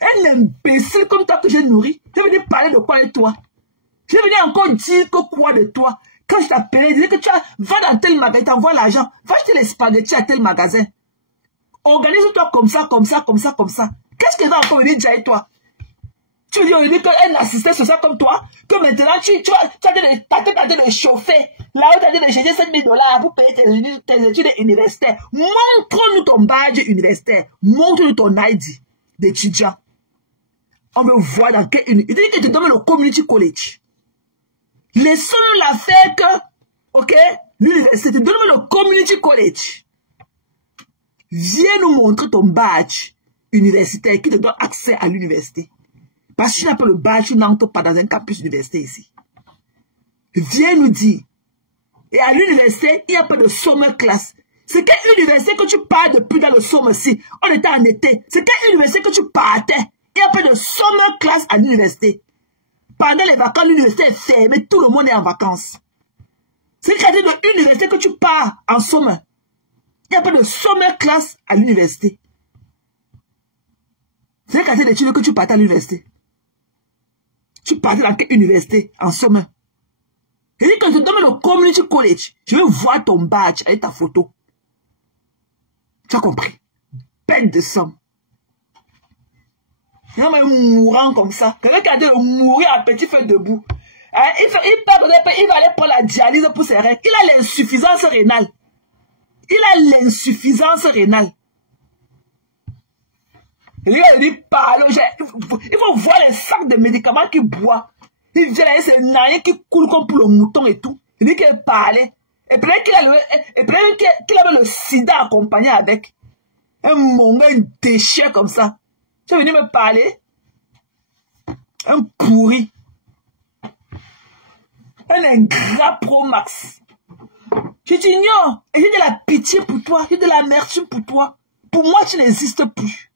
Un imbécile comme toi que j'ai nourri. Je vais venir parler de quoi de toi? Je vais venir encore dire que quoi de toi? Quand je t'appelais, je disais que tu vas dans tel magasin, t'envoies l'argent. Va acheter les spaghettis à tel magasin. Organise-toi comme ça, comme ça, comme ça, comme ça. Qu'est-ce que va encore venir dire avec toi? Tu veux dire aujourd'hui qu'un assistant social comme toi, que maintenant tu as de chauffer, là où tu as de chercher 7 000 $ pour payer tes études universitaires. Montre-nous ton badge universitaire. Montre-nous ton ID d'étudiant. On veut voir dans quelle université. Il dit que tu donnes le community college. Laissons-nous la faire que, ok, l'université, tu donnes le community college. Viens nous montrer ton badge universitaire qui te donne accès à l'université. Parce que tu n'as pas le badge, tu n'entres pas dans un campus université ici. Viens nous dire. Et à l'université, il n'y a pas de summer class. C'est quelle université que tu pars depuis dans le summer-ci? On était en été. C'est quelle université que tu partais? Il n'y a pas de summer class à l'université. Pendant les vacances, l'université est fermée. Tout le monde est en vacances. C'est quelle université que tu pars en summer? Il n'y a pas de summer class à l'université. C'est quelle études que tu partais à l'université? Tu partais dans quelle université en summer? Et quand je te donne le community college, je veux voir ton badge avec ta photo. Tu as compris? Bête de sang. Il y a un mourant comme ça. Quelqu'un qui a dit de mourir à petit feu debout. Hein? Il va aller prendre la dialyse pour ses règles. Il a l'insuffisance rénale. Il a l'insuffisance rénale. Et lui, il dit, parle. Il faut voir les sacs de médicaments qu'il boit. Il vient là, c'est un naïf qui coule comme pour le mouton et tout. Il dit qu'il parlait. Et peut-être qu'il avait le sida accompagné avec. Un mongol, un déchet comme ça. Tu es venu me parler? Un pourri. Un ingrat pro max. Je t'ignore. Et j'ai de la pitié pour toi. J'ai de l'amertume pour toi. Pour moi, tu n'existes plus.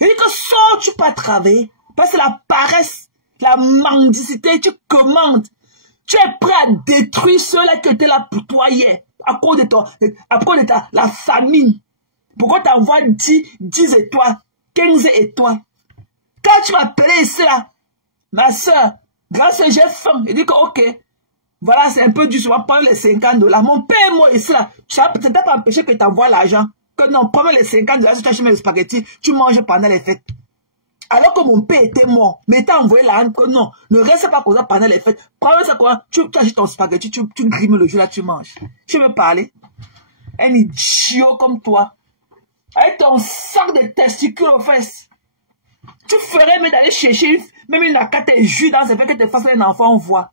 Je dis que sors-tu pas travailler? Parce que la paresse, la mendicité, tu commandes. Tu es prêt à détruire ceux-là qui étaient là pour toi hier. À cause de la famine. Pourquoi tu envoies 10 étoiles, 15 étoiles? Quand tu m'appelais ici là, ma soeur, grâce à j'ai faim, il dit que ok, voilà, c'est un peu dur, je vais prendre les 50 $. Mon père et moi ici là, tu ne peux pas empêcher que tu envoies l'argent. Que non, prends les 50 $, si tu achètes les spaghettis, tu manges pendant les fêtes. Alors que mon père était mort, mais t'as envoyé l'argent que non, ne reste pas comme ça pendant les fêtes. Prends ça quoi, tu achètes ton spaghetti, tu grimes le jour là, tu manges. Tu veux parler? Un idiot comme toi. Avec ton sac de testicules aux fesses. Tu ferais même d'aller chercher même une acate jus dans ses fesses que tes fesses un enfant voit.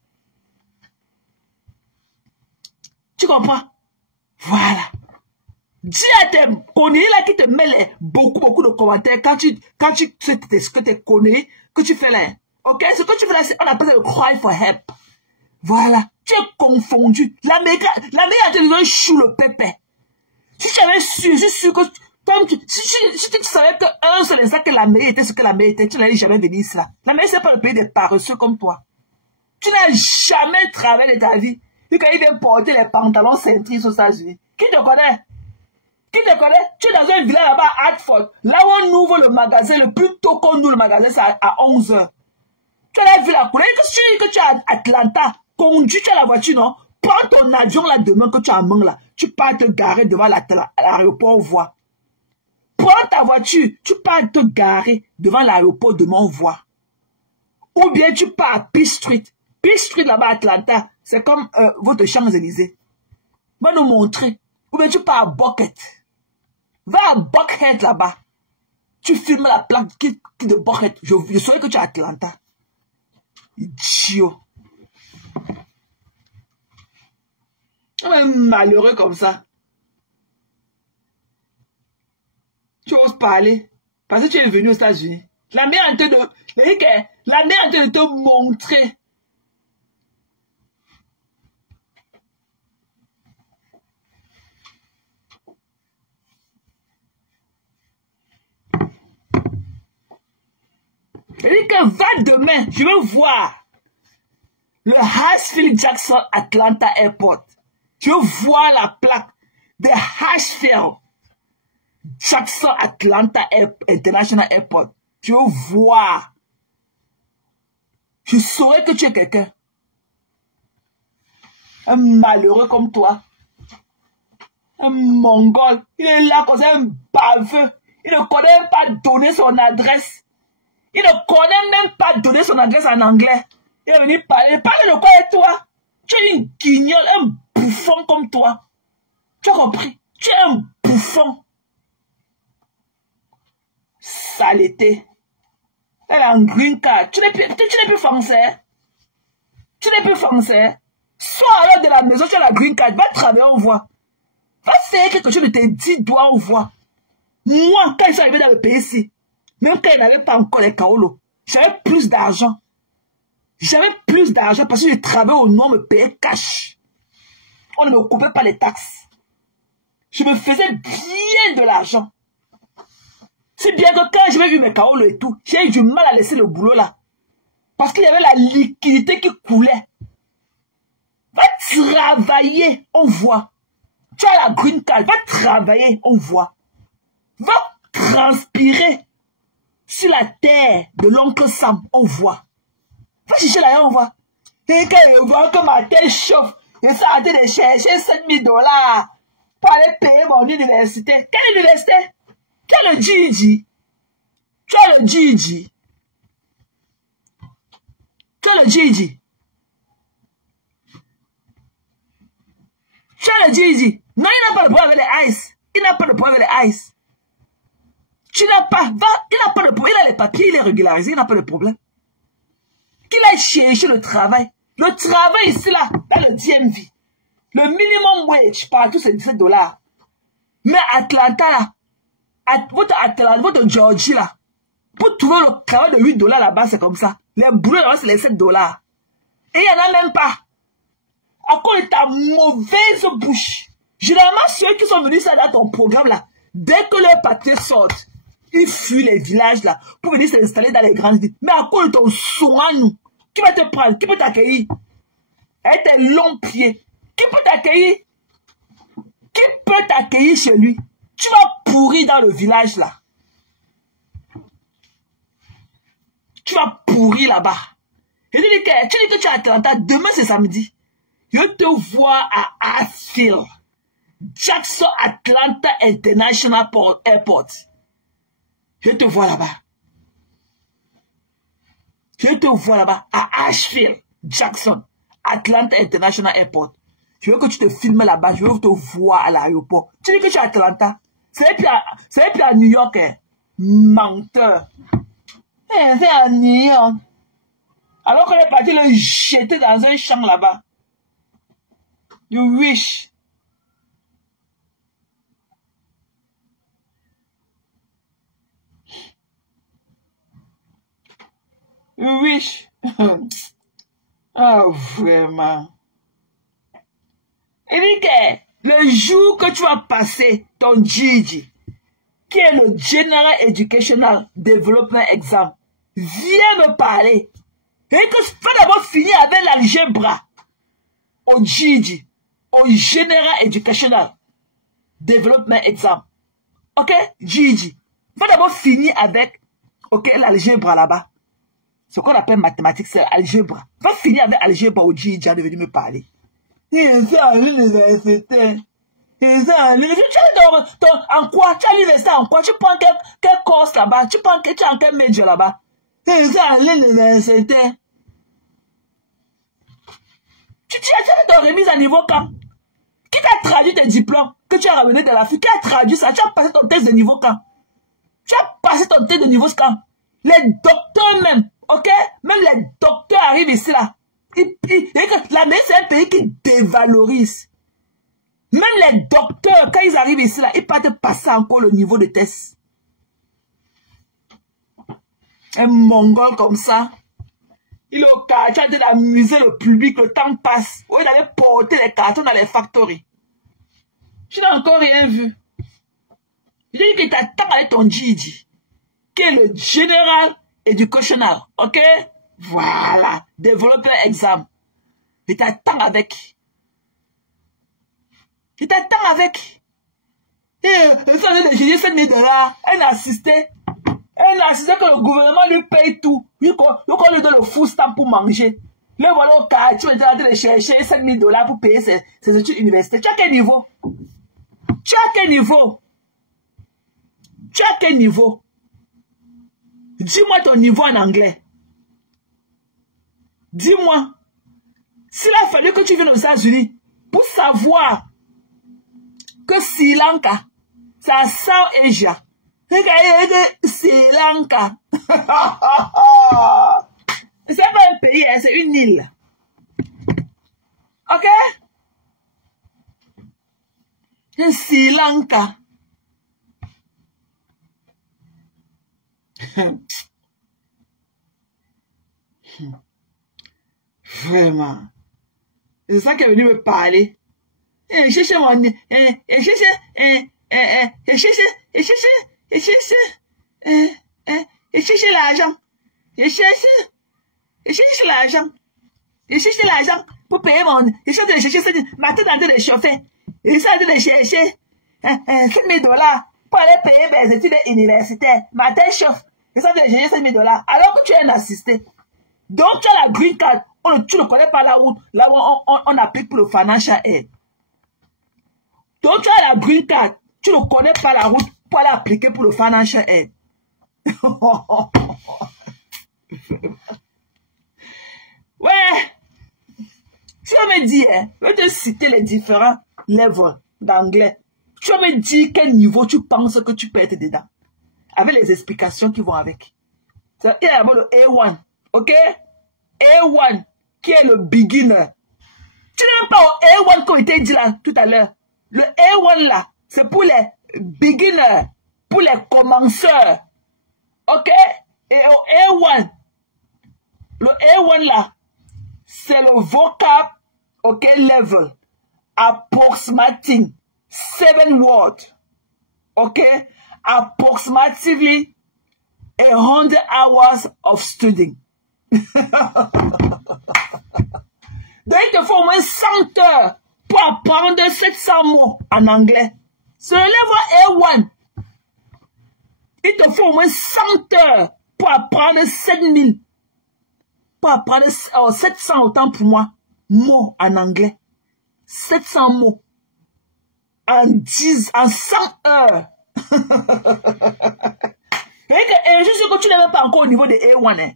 Tu comprends? Voilà. Dis à tes conneries là qui te met beaucoup de commentaires quand tu sais que tes conneries que tu fais là. Ok? Ce que tu fais là, on appelle ça le cry for help. Voilà. Tu es confondu. L'Amérique a te donné chou le pépé. Si tu avais su, je suis sûr que si tu savais qu'un seul instant que l'Amérique était ce que l'Amérique était, tu n'allais jamais venir ici là. L'Amérique, c'est pas le pays des paresseux comme toi. Tu n'as jamais travaillé de ta vie. Et quand il vient porter les pantalons cintrés aux États-Unis. Qui te connaît? Qui te connaît? Tu es dans un village là-bas à Hartford. Là où on ouvre le magasin, le plus tôt qu'on ouvre le magasin, c'est à 11 h. Tu as vu la couleur que tu es à Atlanta. Conduis, tu as la voiture, non? Prends ton avion là demain que tu as en main là. Tu pars te garer devant l'aéroport, on voit. Prends ta voiture, tu pars te garer devant l'aéroport, demain on voit. Ou bien tu pars à Peace Street. Peace Street là-bas à Atlanta, c'est comme votre Champs-Élysées. Va nous montrer. Ou bien tu pars à Bucket. Va à Buckhead là-bas. Tu filmes la plaque qui de Buckhead. Je saurais que tu es à Atlanta. Idiot. Malheureux comme ça. Tu oses parler. Parce que tu es venu aux États-Unis. La mère est en train de te montrer. Elle dit que va demain, je veux voir le Hartsfield Jackson Atlanta Airport. Je veux voir la plaque de Hartsfield Jackson Atlanta International Airport. Je veux voir. Je saurais que tu es quelqu'un. Un malheureux comme toi. Un mongol. Il est là comme ça, un baveux. Il ne connaît même pas donner son adresse. Il ne connaît même pas donner son adresse en anglais. Il est venu parler. Parle de quoi et toi? Tu es une guignole, un bouffon comme toi. Tu as compris? Tu es un bouffon. Saleté. Elle est en green card. Tu n'es plus français. Tu n'es plus français. Sois alors de la maison, tu as la green card. Va travailler, on voit. Va faire quelque chose de tes 10 doigts, on voit. Moi, quand ils sont arrivés dans le pays ici, même quand ils n'avaient pas encore les kaolos, j'avais plus d'argent. J'avais plus d'argent parce que je travaillais au nom, me payait cash. On ne me coupait pas les taxes. Je me faisais bien de l'argent. C'est bien que quand je vais vu mes kaolos et tout, j'ai eu du mal à laisser le boulot là. Parce qu'il y avait la liquidité qui coulait. Va travailler, on voit. Tu as la green card, va travailler, on voit. Va transpirer sur la terre de l'oncle Sam, on voit. Va chercher là, on voit. Et quand je vois que ma tête chauffe, je suis en train de chercher $7 000 pour aller payer mon université. Quelle université? Tu as le GED. Tu as le GED. Tu as le GED. Tu as le GED. Non, il n'a pas le problème avec les ICE. Il n'a pas le problème avec les ICE. Tu n'as pas, il n'a pas de problème, il a les papiers, il est régularisé, il n'a pas de problème. Qu'il aille chercher le travail. Le travail ici, là, dans le DMV. Le minimum wage, partout, c'est $17. Mais Atlanta, là, votre Georgie, là, pour trouver le travail de $8 là-bas, c'est comme ça. Les boulots là-bas, c'est les $7. Et il n'y en a même pas. À cause de ta mauvaise bouche. Généralement, ceux qui sont venus ça dans ton programme, là, dès que leurs papiers sortent, ils fuient les villages là pour venir s'installer dans les grandes villes. Mais à cause de ton soin, qui va te prendre? Qui peut t'accueillir? Avec tes longs pieds. Qui peut t'accueillir? Qui peut t'accueillir chez lui? Tu vas pourrir dans le village là. Tu vas pourrir là-bas. Et tu dis que tu es à Atlanta. Demain c'est samedi. Je te vois à Hartsfield Jackson Atlanta International Airport. Je te vois là-bas. Je te vois là-bas à Ashfield, Jackson, Atlanta International Airport. Je veux que tu te filmes là-bas. Je veux te voir à l'aéroport. Tu dis que tu es à Atlanta. C'est plus à New York. Hein. Menteur. C'est à New York. Alors qu'on est parti le jeter dans un champ là-bas. You wish. Oui. Ah, vraiment. Il dit que le jour que tu vas passer ton Gigi, qui est le General Educational Development Exam, viens me parler. Et que tu vas d'abord finir avec l'algèbre au Gigi, au General Educational Development Exam. Ok, Gigi. Va d'abord finir avec, ok, l'algèbre là-bas. Ce qu'on appelle mathématiques, c'est algèbre. Va finir avec algèbre au Gigi, tu es venu me parler. Et ça, l'université. Et ça, en quoi? Tu as l'université en quoi? Tu prends quel course là-bas? Tu as quel major là-bas? Et ça, l'université. Tu as ton remise à niveau quand? Qui t'a traduit tes diplômes que tu as ramené de l'Afrique? Qui a traduit ça? Tu as passé ton test de niveau quand? Tu as passé ton test de niveau quand? Les docteurs même, ok? Même les docteurs arrivent ici là. La médecine, c'est un pays qui dévalorise. Même les docteurs, quand ils arrivent ici là, ils partent passer encore le niveau de test. Un mongol comme ça. Il est au quartier en train d'amuser le public, le temps passe. Où il allait porter les cartons dans les factories. Je n'ai encore rien vu. Je dis que tu attends avec ton Gigi, qui est le General Educational, ok? Voilà, Developer Exam. Je t'attends avec. Je t'attends avec. Et ça veut dire que 7 000 $, un assisté que le gouvernement lui paye tout. Lui lui donne le full stamp pour manger. Le voilà au quartier, tu es en train de chercher 7 000 $ pour payer ses études universitaires. Tu as quel niveau? Tu as quel niveau? Tu as quel niveau? Dis-moi ton niveau en anglais. Dis-moi. S'il a fallu que tu viennes aux États-Unis pour savoir que Sri Lanka, c'est à South Asia. Regardez Sri Lanka. C'est pas un pays, c'est une île. Ok? Sri Lanka. Vraiment. C'est ça qui est venu me parler. Cherchez mon... cherchez l'argent. Cherchez l'argent. Cherchez l'argent pour payer mon... Cherchez de chercher... Ma tête en train de chauffer. Essaye de chercher 7 000 $ pour aller payer mes études universitaires. Ma tête chauffe. Essaye de chercher 7 000 $ alors que tu es un assisté. Donc tu as la green card. Tu ne connais pas là où on applique pour le financial aid. Donc tu as la green card. Tu ne connais pas la route pour aller appliquer pour le financial aid. Ouais. Tu vas me dire, je vais te citer les différents levels d'anglais. Tu vas me dire quel niveau tu penses que tu peux être dedans. Avec les explications qui vont avec. Il y a d'abord le A1. Ok? A1, qui est le beginner. Tu n'es pas au A1 qui était dit là tout à l'heure. Le A1 là, c'est pour les beginners, pour les commenceurs. Ok? Et au A1, le A1 là, c'est le vocab, ok, level, approximating 7 words, ok, approximately 100 hours of studying. Donc il te faut au moins 100 heures pour apprendre 700 mots en anglais. C'est le level A1. Il te faut au moins 100 heures pour apprendre 7000. Pour apprendre 700 autant pour moi. Mots en anglais. 700 mots. En 100 heures. Et je sais que tu n'es même pas encore au niveau de A1. Hein.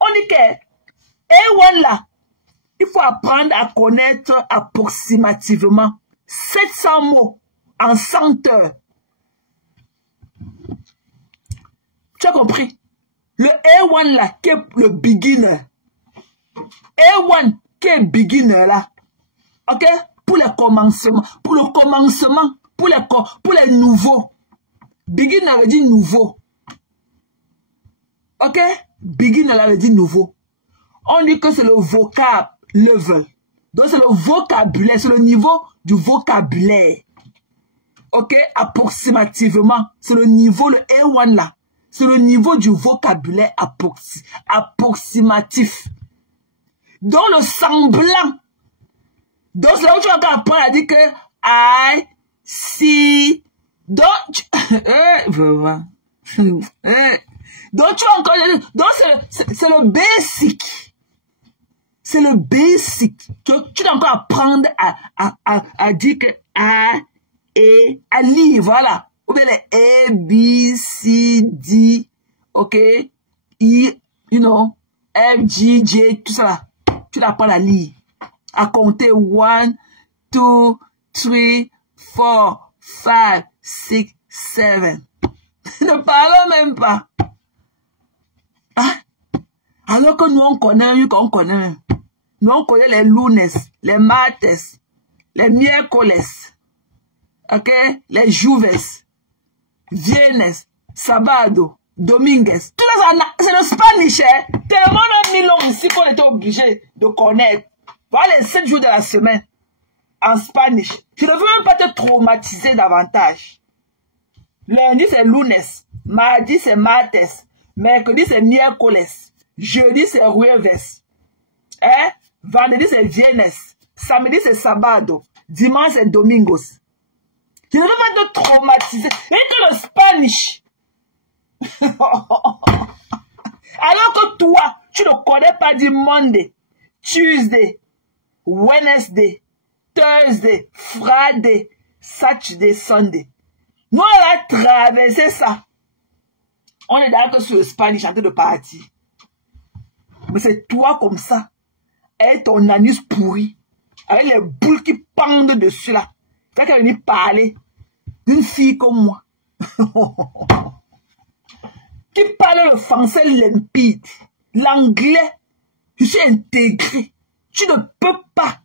On dit que A1 là, il faut apprendre à connaître approximativement 700 mots en 100 heures. Tu as compris? Le A1 là, qui est le beginner. A1 qui est beginner là. Ok? Pour les commencements. Pour le commencement. Pour les nouveaux. Beginner veut dire nouveau. Ok? beginner là veut dire nouveau. On dit que c'est le vocab level. Donc c'est le vocabulaire, c'est le niveau du vocabulaire. Ok, approximativement. C'est le niveau, le A1 là. C'est le niveau du vocabulaire approximatif. Donc le semblant. Donc c'est là où tu vas encore apprendre à dire que I see. Donc, donc tu vas encore. Donc c'est le basic. C'est le basic. Tu dois encore apprendre à dire que A, E, à lire, voilà. Ou bien les A, B, C, D, ok, I, you know, F, G, J, tout ça là. Tu dois apprendre à lire. À compter 1, 2, 3, 4, 5, 6, 7. Ne parlons même pas. Hein? Alors que nous on connaît, nous on connaît les lunes, les martes, les miércoles, ok, les jueves, viernes, sabado, domingues. Tout ça, c'est le Spanish, hein? Tellement on a mis long ici qu'on était obligé de connaître. Voilà les 7 jours de la semaine en Spanish. Je ne veux même pas te traumatiser davantage. Lundi c'est lunes, mardi c'est martes, mercredi c'est miércoles, jeudi c'est jueves, hein? Vendredi c'est viernes, samedi c'est sabado, dimanche c'est domingos. Je ne veux pas te traumatiser. Et que le Spanish. Alors que toi, tu ne connais pas du Monday, Tuesday, Wednesday, Thursday, Friday, Saturday, Sunday. Nous, on a traversé ça. On est d'accord sur le Spanish en train de partir. Mais c'est toi comme ça. Avec ton anus pourri. Avec les boules qui pendent dessus là. Tu vas venir parler d'une fille comme moi. Qui parle le français limpide. L'anglais. Je suis intégré. Tu ne peux pas.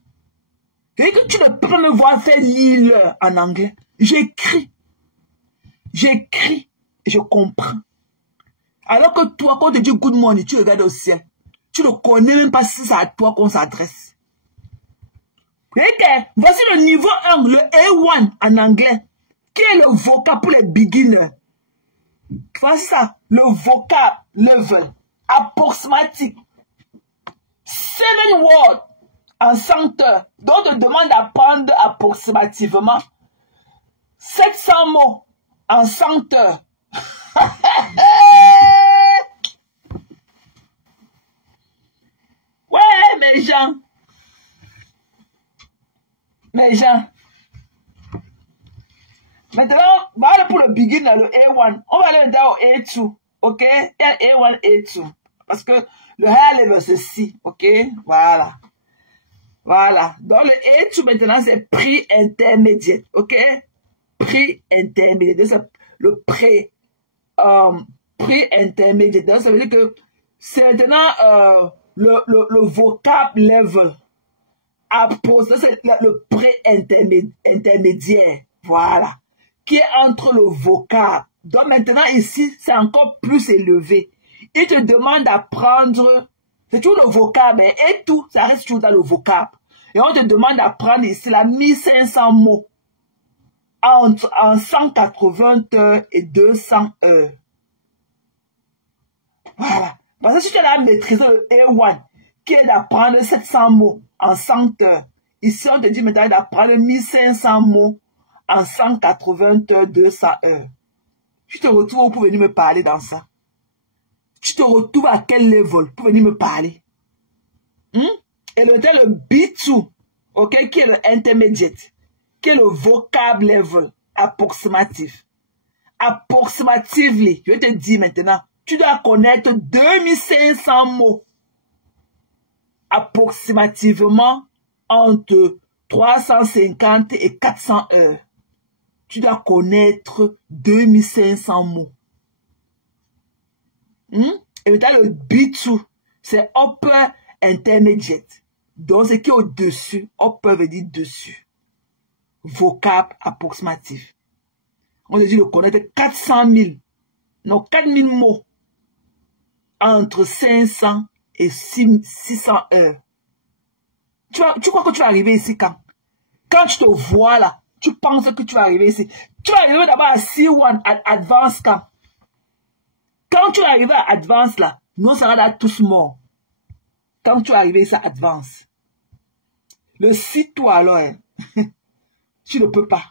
Et que tu ne peux pas me voir faire lire en anglais. J'écris. J'écris et je comprends. Alors que toi, quand on te dit good morning, tu regardes au ciel. Tu ne connais même pas si c'est à toi qu'on s'adresse. Voici le niveau 1, le A1 en anglais, qui est le vocab pour les beginners. Voici ça, le vocab level, approximatif. 7 words en 100 heures. Donc, on te demande d'apprendre approximativement 700 mots en 100 heures. Ouais, mes gens. Maintenant, on va aller pour le beginner, le A1. On va aller maintenant au A2. Ok? Il y a A1, A2. Parce que le high level, c'est C. Ok? Voilà. Voilà. Donc, le A2, maintenant, c'est prix intermédiaire. Ok? Prix intermédiaire. C'est le prix intermédiaire. Donc, ça veut dire que c'est maintenant le vocab level. C'est le pré-intermédiaire, voilà, qui est entre le vocab. Donc maintenant ici, c'est encore plus élevé. Il te demande d'apprendre, c'est toujours le vocab, hein, et tout, ça reste toujours dans le vocab. Et on te demande d'apprendre ici la 1500 mots en 180 heures et 200 heures. Voilà. Parce que si tu as maîtrisé le A1, qui est d'apprendre 700 mots en 100 heures. Ici, on te dit maintenant d'apprendre 1500 mots en 180 heures, 200 heures. Tu te retrouves pour venir me parler dans ça. Tu te retrouves à quel level pour venir me parler? Et le B2, ok, qui est le intermediate, qui est le vocab level approximatif. Approximatively, je vais te dire maintenant, tu dois connaître 2500 mots. Approximativement entre 350 et 400 heures. Tu dois connaître 2500 mots. Et maintenant, le B2, c'est upper intermediate. Donc, ce qui est au-dessus, upper veut dire dessus. Vocab approximatif. On a dit de connaître 400 000. Non, 4000 mots. entre 500 et 600 heures. Tu crois que tu vas arriver ici quand? Quand tu te vois là, tu penses que tu vas arriver ici. Tu vas arriver d'abord à C1, à Advance quand? Quand tu vas arriver à Advance là, nous on sera là tous morts. Quand tu vas arriver ici à Advance. Le site-toi alors, hein. Tu ne peux pas.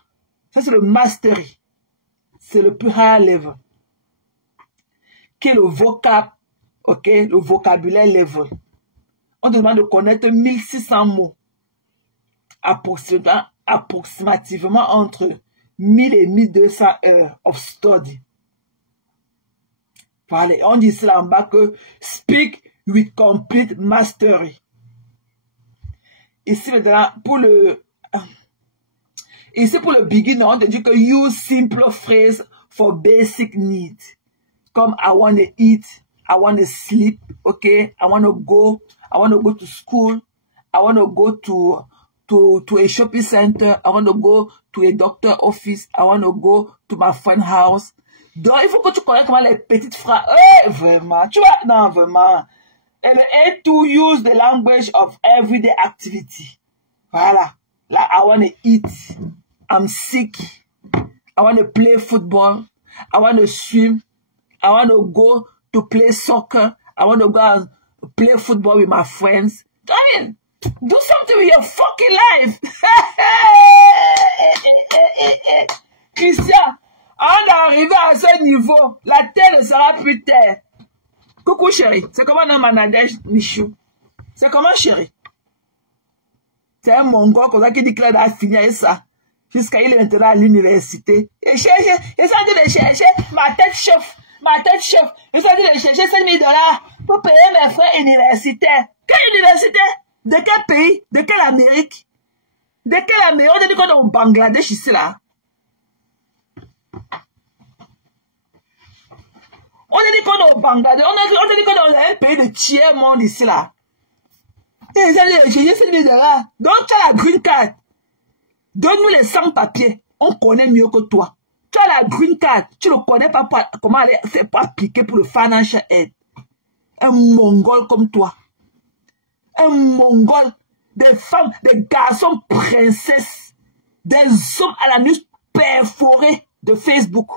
Ça c'est le mastery. C'est le plus high level. Qui est le vocab, ok, le vocabulaire level. On te demande de connaître 1600 mots. Approximativement entre 1000 et 1200 heures of study. Voilà, on dit cela en bas que speak with complete mastery. Ici, pour le beginner, on te dit que use simple phrases for basic needs. Comme I want to eat, I want to sleep, okay? I want to go to school, I want to go to a shopping center, I want to go to a doctor office, I want to go to my friend's house. Donc, il faut que tu connaisses comment les petites phrases. Vraiment, tu vois, non, vraiment. Et le A to use the language of everyday activity. Voilà. Là, I want to eat, I'm sick, I want to play football, I want to swim, I want to go to play soccer. I want to go and play football with my friends. I mean, do something with your fucking life. Christian, on est arrivé à ce niveau. La terre ne sera plus terre. Coucou chérie. C'est comment un Manadège Michou? C'est comment chérie? C'est un mongol comme ça qui dit qu'il a fini avec ça. Jusqu'à il est maintenant à l'université. Et chercher, et ça dit de chercher, ma tête chauffe. Ma tête chauffe. Ils ont dit de chercher 5 000 $ pour payer mes frais universitaires. Quelle université? De quel pays? De quelle Amérique? De quelle Amérique? On a dit qu'on est au Bangladesh ici là. On a dit qu'on est au Bangladesh. On a dit qu'on est dans un pays de tiers monde ici là. Et ils ont dit de chercher 5 000 $. Donc tu as la green card. Donne-nous les 100 papiers. On connaît mieux que toi. Tu as la green card, tu ne connais pas comment aller faire pour appliquer pour le financial aid. Un mongol comme toi. Un mongol, des femmes, des garçons princesses, des hommes à la nuit perforés de Facebook.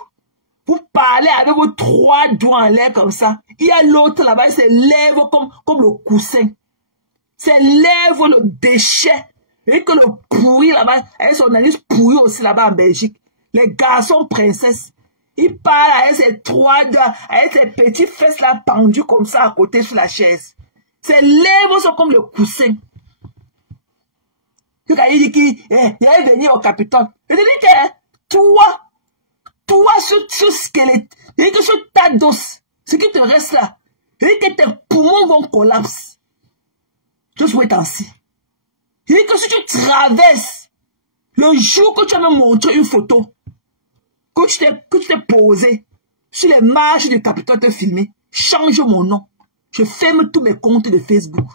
Vous parlez avec vos 3 doigts en l'air comme ça. Il y a l'autre là-bas, il se lève comme le coussin. Se lève le déchet. Et que le pourri là-bas, avec son analyse pourri aussi là-bas en Belgique. Les garçons princesses, ils parlent avec ses 3 doigts, avec ses petits fesses là pendus comme ça à côté sur la chaise. Ses lèvres sont comme le coussin. Il dit qu'il allait venir au Capitole. Il dit que toi ce squelette, il dit que ce tas d'os, ce qui te reste là, il dit que tes poumons vont collapser. Just wait and see. Il dit que si tu traverses, le jour que tu vas me montrer une photo, que tu t'es posé sur les marches du Capitole te filmer, change mon nom. Je ferme tous mes comptes de Facebook.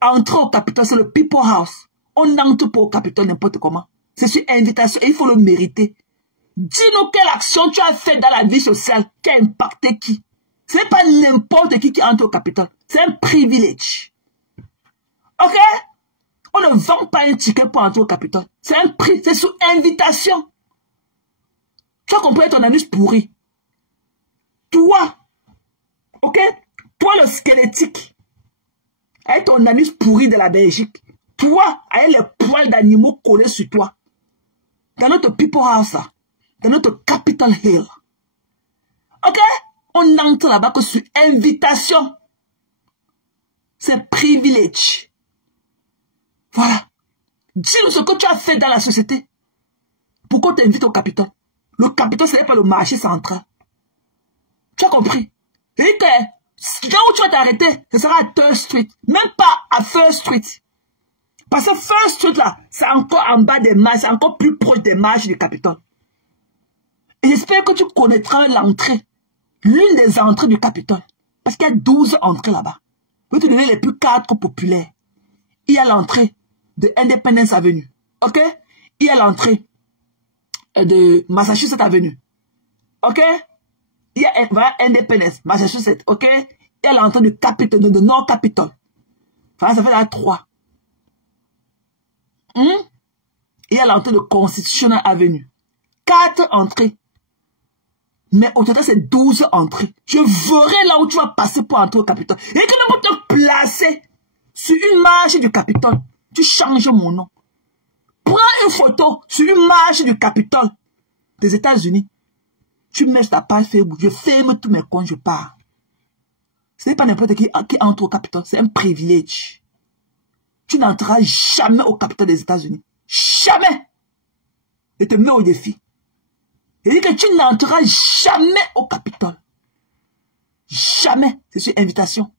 Entrer au Capitole, c'est le People House. On n'entre pas au Capitole n'importe comment. C'est sur invitation et il faut le mériter. Dis-nous quelle action tu as faite dans la vie sociale qui a impacté qui. Ce n'est pas n'importe qui entre au Capitole. C'est un privilège. Ok? On ne vend pas un ticket pour entrer au Capitole. C'est un prix, c'est sous invitation. Tu as compris ton anus pourri. Toi, ok? Toi le squelettique, avec ton anus pourri de la Belgique. Toi, avec les poils d'animaux collés sur toi. Dans notre People House là. Dans notre Capitol Hill. Ok? On entre là-bas que sur invitation. C'est privilège. Voilà. Dis-nous ce que tu as fait dans la société. Pourquoi tu t'invites au Capitole? Le Capitole, ce n'est pas le marché central. Tu as compris? Et que là où tu vas t'arrêter, ce sera à Third Street. Même pas à First Street. Parce que First Street là, c'est encore en bas des marches, c'est encore plus proche des marches du Capitole. Et j'espère que tu connaîtras l'entrée. L'une des entrées du Capitole. Parce qu'il y a 12 entrées là-bas. Je vais te donner les plus 4 populaires. Il y a l'entrée de Independence Avenue. Ok? Il y a l'entrée de Massachusetts Avenue. Ok? Il y a Independence, Massachusetts, ok? Il y a l'entrée du Capitol, de Nord Capitol. Enfin, ça fait là 3. Il y a l'entrée de Constitutional Avenue. 4 entrées. Mais au total, c'est 12 entrées. Je verrai là où tu vas passer pour entrer au Capitole. Et que le mot te placer sur une marche du Capitole. Tu changes mon nom. Prends une photo sur une marche du Capitole des États-Unis. Tu mets ta page Facebook. Je ferme tous mes comptes, je pars. Ce n'est pas n'importe qui entre au Capitole. C'est un privilège. Tu n'entreras jamais au Capitole des États-Unis. Jamais. Et te mets au défi. Il dit que tu n'entreras jamais au Capitole. Jamais. C'est sur invitation.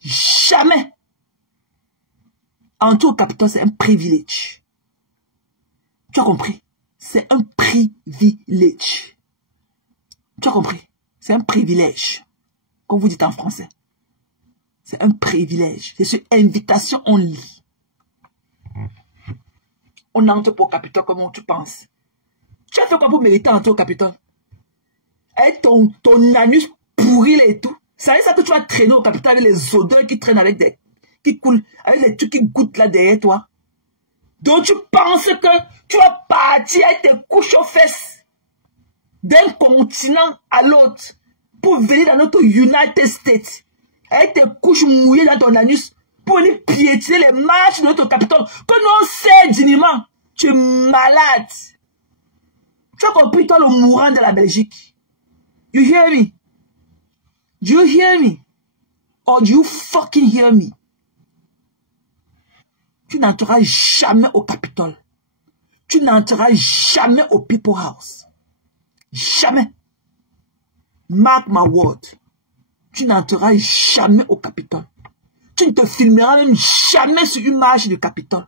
Jamais. Entrer au Capitole, c'est un privilège. Tu as compris? C'est un privilège. Tu as compris? C'est un privilège. Comme vous dites en français. C'est un privilège. C'est sur invitation, on lit. On entre pas au Capitole, comment tu penses? Tu as fait quoi pour mériter entrer au Capitole? Avec ton anus pourri là et tout. C'est ça que tu vas traîner au Capitole avec les odeurs qui traînent avec des... qui coulent, avec les trucs qui goûtent là derrière toi. Donc tu penses que tu vas partir avec tes couches aux fesses d'un continent à l'autre pour venir dans notre United States avec tes couches mouillées dans ton anus pour venir piétiner les marches de notre Capitole que nous on sait dignement. Tu es malade. Tu as compris, toi, le mourant de la Belgique? You hear me? Do you hear me? Or do you fucking hear me? Tu n'entreras jamais au Capitole. Tu n'entreras jamais au People House. Jamais. Mark my word. Tu n'entreras jamais au Capitole. Tu ne te filmeras même jamais sur une marche du Capitole.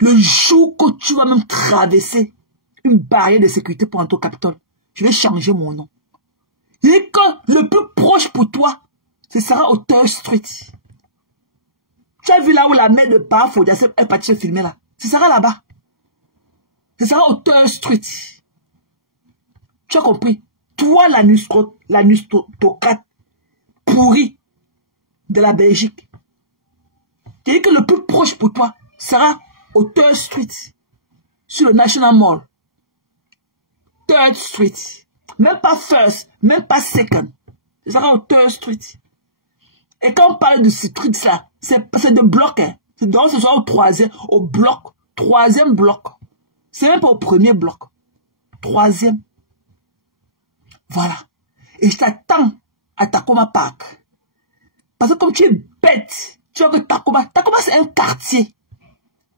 Le jour que tu vas même traverser une barrière de sécurité pour entrer au Capitole, je vais changer mon nom. Et que le plus proche pour toi, ce sera au Third Street. Tu as vu là où la mère de Parfois est partie se filmer là? Ce sera là-bas. Ce sera au Third Street. Tu as compris? Toi, l'anustocrate pourri de la Belgique. Tu dis que le plus proche pour toi sera au Third Street, sur le National Mall. Third Street. Même pas first, même pas second. Ce sera au Third Street. Et quand on parle de ce truc là, c'est de bloc. Hein. Donc ce soit au troisième, au bloc. Troisième bloc. C'est même pas au premier bloc. Troisième. Voilà. Et je t'attends à Tacoma Park. Parce que comme tu es bête, tu vois que Tacoma c'est un quartier.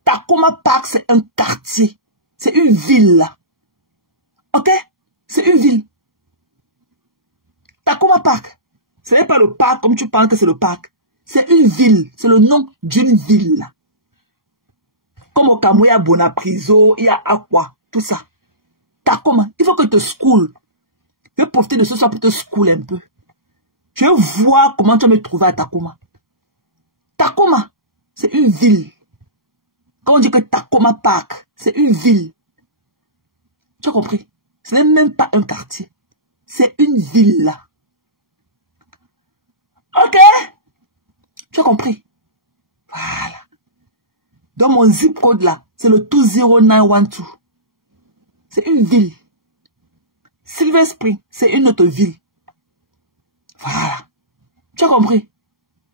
Tacoma Park c'est un quartier. C'est une ville là. Ok? C'est une ville. Tacoma Park. Ce n'est pas le parc comme tu penses que c'est le parc. C'est une ville. C'est le nom d'une ville. Comme au Cameroun, il y a Bonapriso, il y a Aqua, tout ça. Tacoma. Il faut que tu te schools. Je vais profiter de ce soir pour te schooler un peu. Je vais voir comment tu vas me trouver à Tacoma. Tacoma, c'est une ville. Quand on dit que Tacoma Park, c'est une ville. Tu as compris? Ce n'est même pas un quartier. C'est une ville là. Ok? Tu as compris? Voilà. Dans mon zip code là, c'est le 20912. C'est une ville. Silver Spring, c'est une autre ville. Voilà. Tu as compris?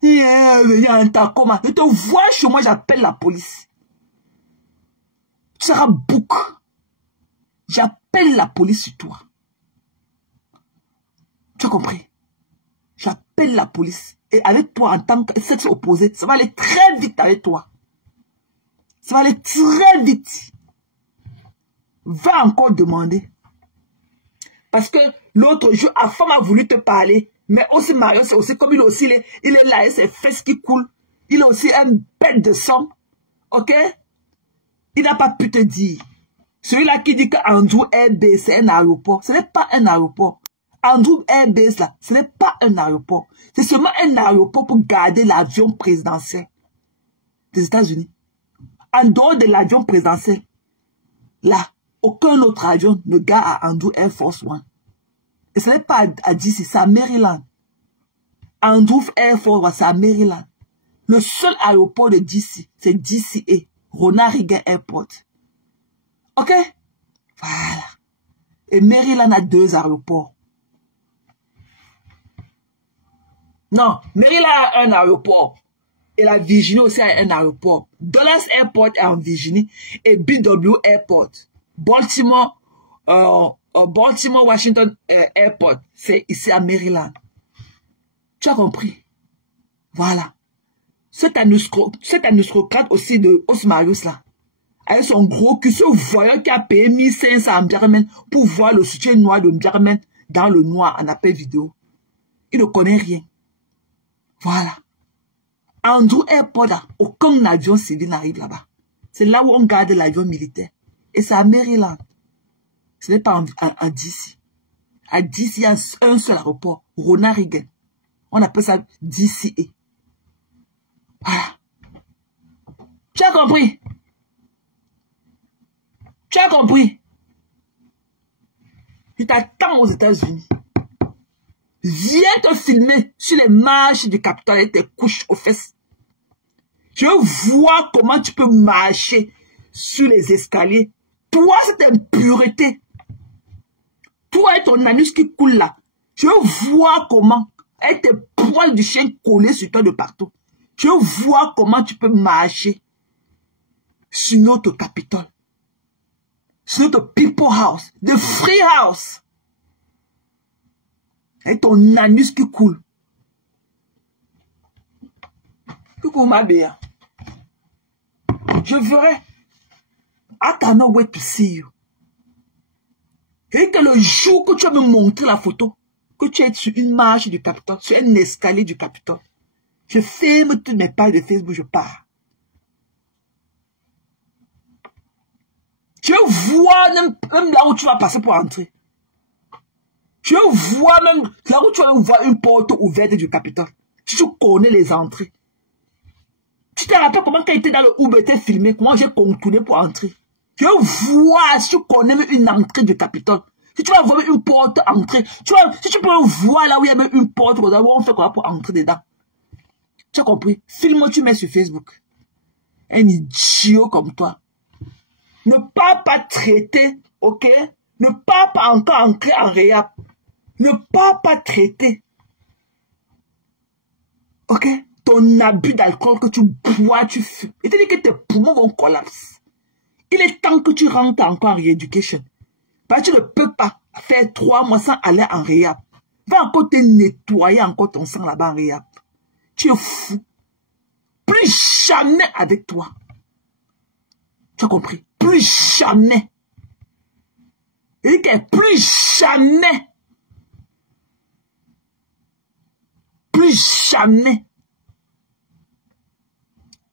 Je te vois chez moi, j'appelle la police. Tu seras bouc. J'appelle la police sur toi. Tu as compris? J'appelle la police. Et avec toi, en tant que sexe opposé, ça va aller très vite avec toi. Ça va aller très vite. Va encore demander. Parce que l'autre jour, la femme a voulu te parler. Mais aussi Mario, c'est aussi comme il est là et ses fesses qui coulent. Il est aussi un bête de somme. Ok? Il n'a pas pu te dire. Celui-là qui dit que Andrew Air Base, c'est un aéroport. Ce n'est pas un aéroport. Andrew Air Base, là, ce n'est pas un aéroport. C'est seulement un aéroport pour garder l'avion présidentiel des États-Unis. En dehors de l'avion présidentiel, là, aucun autre avion ne garde à Andrew Air Force One. Et ce n'est pas à DC, c'est à Maryland. Andrews Air Force, c'est à Maryland. Le seul aéroport de DC, c'est DCA, Ronald Reagan Airport. Ok? Voilà. Et Maryland a 2 aéroports. Non, Maryland a un aéroport. Et la Virginie aussi a un aéroport. Dulles Airport est en Virginie. Et BW Airport. Baltimore, Washington Airport. C'est ici à Maryland. Tu as compris? Voilà. Cet aristocrate aussi de Osmarius là. Avec son gros cul, ce voyeur qui a payé 1500 à Mbiaramen pour voir le soutien noir de Mbiaramen dans le noir en appel vidéo. Il ne connaît rien. Voilà. Andrew Airport, aucun avion civil n'arrive là-bas. C'est là où on garde l'avion militaire. Et c'est à Maryland. Ce n'est pas en DC. À DC, il y a un seul aéroport. Ronald Reagan. On appelle ça DCA. Voilà. Tu as compris? Tu as compris? Je t'attends aux États-Unis. Viens te filmer sur les marches du Capitole et tes couches aux fesses. Je vois comment tu peux marcher sur les escaliers. Toi, cette impureté. Toi et ton anus qui coule là. Je vois comment, avec tes poils du chien collés sur toi de partout. Je vois comment tu peux marcher sur notre Capitole. Sur notre People House. The Free House. Et ton anus qui coule. Coucou ma belle. Je verrai. I cannot wait to see you. Et que le jour que tu vas me montrer la photo, que tu es sur une marche du Capitole, sur un escalier du Capitole, je ferme toutes mes pages de Facebook, je pars. Je vois même là où tu vas passer pour entrer. Je vois même là où tu vas voir une porte ouverte du Capitole. Si tu connais les entrées. Tu te rappelles comment quand il était dans le Uber, était filmé, comment j'ai contourné pour entrer. Je vois si tu connais même une entrée du Capitole. Si tu vas voir une porte entrée, si tu peux voir là où il y a même une porte, où on fait quoi pour entrer dedans. Tu as compris? Filme, tu mets sur Facebook. Un idiot comme toi. Ne pas traiter, ok? Ne pas encore entrer en réap. Ne pas traiter. Ok? Ton abus d'alcool que tu bois, tu fumes. Et tu dis que tes poumons vont collapser. Il est temps que tu rentres encore en rééducation. Parce que tu ne peux pas faire 3 mois sans aller en réap. Va encore te nettoyer encore ton sang là-bas en réap. Tu es fou. Plus jamais avec toi. Tu as compris? Plus jamais. Il dit que plus jamais. Plus jamais.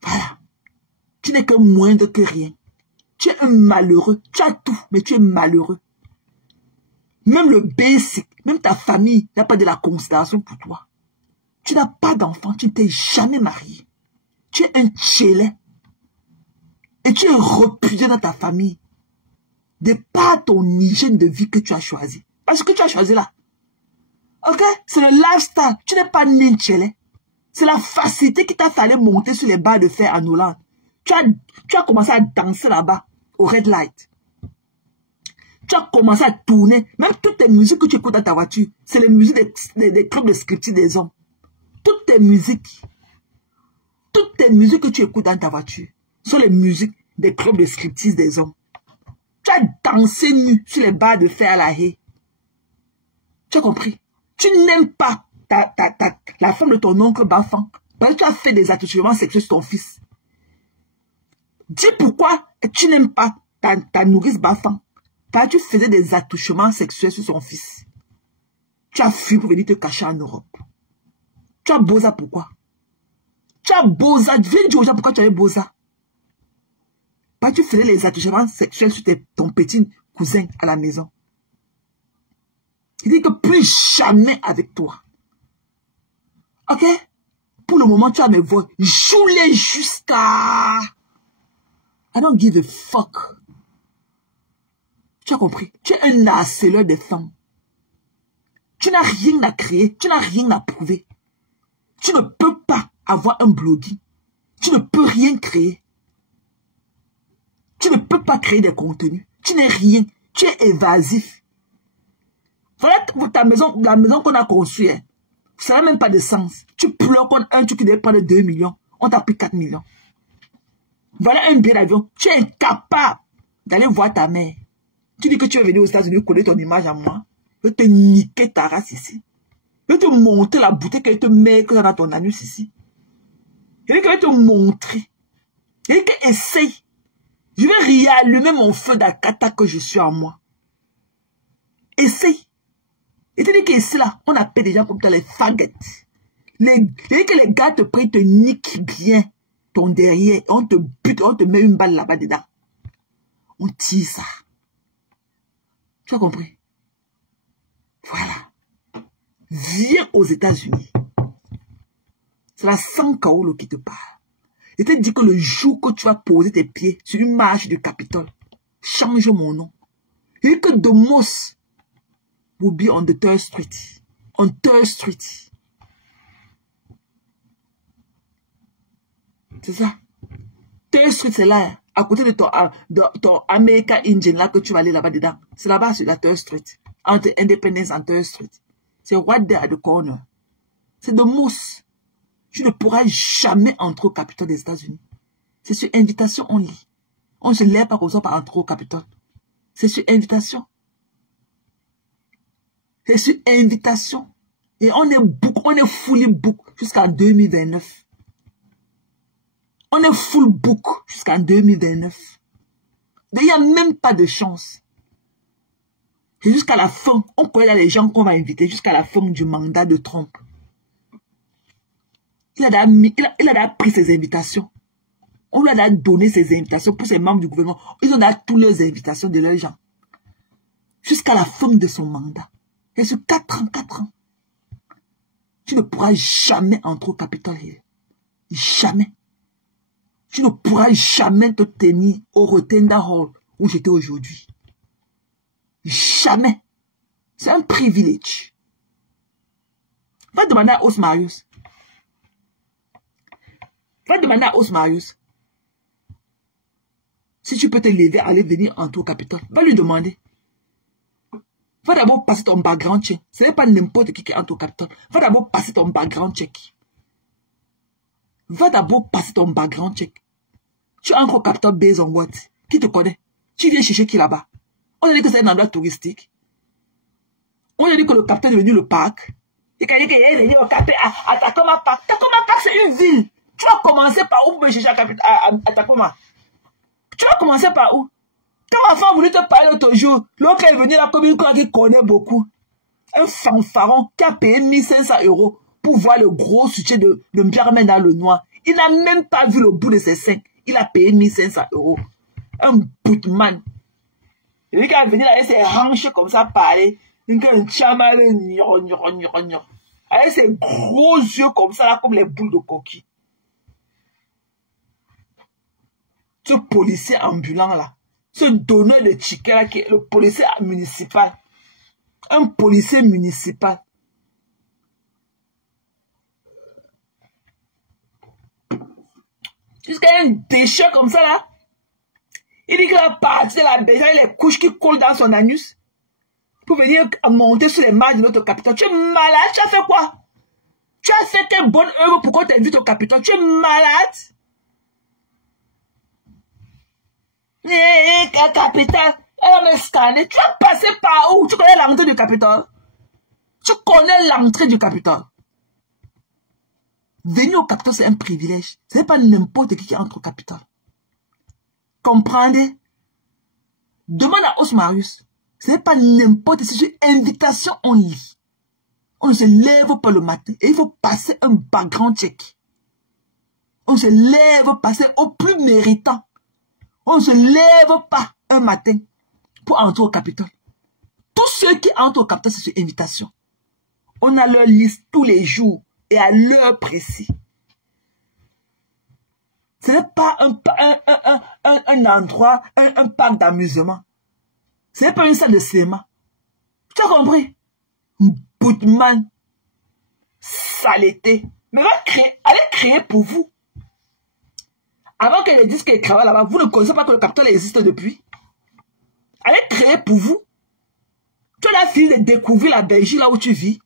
Voilà. Tu n'es que moindre que rien. Tu es un malheureux. Tu as tout, mais tu es malheureux. Même le basic, même ta famille n'a pas de la considération pour toi. Tu n'as pas d'enfant, tu ne t'es jamais marié. Tu es un tchélet. Et tu es repudié dans ta famille. De par ton hygiène de vie que tu as choisi. Parce que tu as choisi là. Ok? C'est le lifestyle. Tu n'es pas né tchélet. C'est la facilité qui t'a fallu monter sur les barres de fer en Hollande. Tu as commencé à danser là-bas, au red light. Tu as commencé à tourner. Même toutes tes musiques que tu écoutes dans ta voiture, c'est les musiques des clubs de scripting des hommes. Toutes tes musiques que tu écoutes dans ta voiture sont les musiques des clubs de scripting des hommes. Tu as dansé nu sur les barres de fer à la haie. Tu as compris? Tu n'aimes pas la femme de ton oncle Bafan parce que tu as fait des attouchements sexuels sur ton fils. Dis pourquoi tu n'aimes pas ta nourrice Bafan. Parce que tu faisais des attouchements sexuels sur son fils. Tu as fui pour venir te cacher en Europe. Tu as Boza pourquoi? Tu as Boza. Viens dire aux gens pourquoi tu avais Boza. Parce que tu faisais les attouchements sexuels sur ton petit cousin à la maison. Il dit que plus jamais avec toi. Ok? Pour le moment, tu as mes voix. Joue-les jusqu'à... I don't give a fuck. Tu as compris? Tu es un harceleur des femmes. Tu n'as rien à créer, tu n'as rien à prouver. Tu ne peux pas avoir un blogging. Tu ne peux rien créer. Tu ne peux pas créer des contenus. Tu n'es rien. Tu es évasif. Voilà ta maison, la maison qu'on a construite. Hein. Ça n'a même pas de sens. Tu pleures contre un truc qui devait prendre 2 millions. On t'a pris 4 millions. Voilà un billet d'avion. Tu es incapable d'aller voir ta mère. Tu dis que tu es venu aux États-Unis coller ton image à moi. Je vais te niquer ta race ici. Je vais te montrer la bouteille qu'elle te met que dans ton anus ici. Je vais te montrer. Je vais que essaye. Je vais réallumer mon feu d'Akata que je suis en moi. Essaye. Et tu dis qu'ici là, on appelle des gens comme toi les faguettes. Que les gars te prennent, te niquent bien ton derrière. On te bute, on te met une balle là-bas dedans. On tire ça. Tu as compris? Voilà. Viens aux États-Unis. C'est la San Kaolo qui te parle. Je te dis que le jour que tu vas poser tes pieds sur une marche du Capitole, change mon nom. Et que Domos will be on the 3rd Street. On 3rd Street. C'est ça. 3rd Street, c'est là. À côté de ton American Engine, là, que tu vas aller là-bas dedans. C'est là-bas sur la 3rd Street. Entre Independence et 3rd Street. C'est right there at the corner. C'est de mousse. Tu ne pourras jamais entrer au Capitole des États-Unis. C'est sur invitation, on lit. On ne se lève pas comme ça pour entrer au Capitole. C'est sur invitation. C'est sur invitation. Et on est fully book jusqu'en 2029. On est full book jusqu'en 2029. Il n'y a même pas de chance. Et jusqu'à la fin, on connaît là les gens qu'on va inviter jusqu'à la fin du mandat de Trump. Il a pris ses invitations. On lui a donné ses invitations pour ses membres du gouvernement. Ils ont donné toutes leurs invitations de leurs gens. Jusqu'à la fin de son mandat. Et sur 4 ans. Tu ne pourras jamais entrer au Capitol Hill. Jamais. Tu ne pourras jamais te tenir au Rotunda Hall où j'étais aujourd'hui. Jamais. C'est un privilège. Va demander à Os Marius. Va demander à Os Marius. Si tu peux te lever, aller venir entrer au Capitole. Va lui demander. Va d'abord passer ton background check. Ce n'est pas n'importe qui entre au Capitole. Va d'abord passer ton background check. Va d'abord passer ton background check. Tu entres au Capitole based on what? Qui te connaît? Tu viens chercher qui là-bas? On a dit que c'est un endroit touristique. On a dit que le Capitole est devenu le parc. Et quand il est venu au Capitole, à Tacoma Park. Tacoma Park, c'est une ville. Tu vas commencer par où pour chercher à Tacoma? Tu vas commencer par où? Quand ma femme voulait te parler l'autre jour, l'autre est venu là comme une qui connaît beaucoup. Un fanfaron qui a payé 1500 € pour voir le gros soutien de Mbiarmen dans le noir. Il n'a même pas vu le bout de ses seins. Il a payé 1500 €. Un bootman. Lui qui a venu là avec ses hanches comme ça parler. Un chamal, avec ses gros yeux comme ça là, comme les boules de coquille. Ce policier ambulant là. Ce donneur de ticket là qui est le policier municipal. Un policier municipal. Jusqu'à un déchet comme ça là. Il dit qu'il va partir de la besoin les couches qui collent dans son anus. Pour venir monter sur les marches de notre Capitole. Tu es malade, tu as fait quoi? Tu as fait quelle bonne œuvre pour qu'on t'invite au Capitole? Tu es malade? Capitole, elle va me scanner. Tu vas passer par où? Tu connais l'entrée du Capitole? Tu connais l'entrée du Capitole? Venir au Capitole, c'est un privilège. Ce n'est pas n'importe qui entre au Capitole. Comprenez? Demande à Os Marius. Ce n'est pas n'importe qui. C'est une invitation, on lit. On ne se lève pas le matin. Et il faut passer un background check. On se lève, passer au plus méritant. On ne se lève pas un matin pour entrer au Capitole. Tous ceux qui entrent au Capitole, c'est sur invitation. On a leur liste tous les jours et à l'heure précise. Ce n'est pas un endroit, un parc d'amusement. Ce n'est pas une salle de cinéma. Tu as compris? Boutman. Saleté. Mais allez créer pour vous. Avant qu'elle dise qu'elle travaille là-bas, vous ne connaissez pas que le Capitole existe depuis. Allez créer pour vous. Tu as fini de découvrir la Belgique là où tu vis.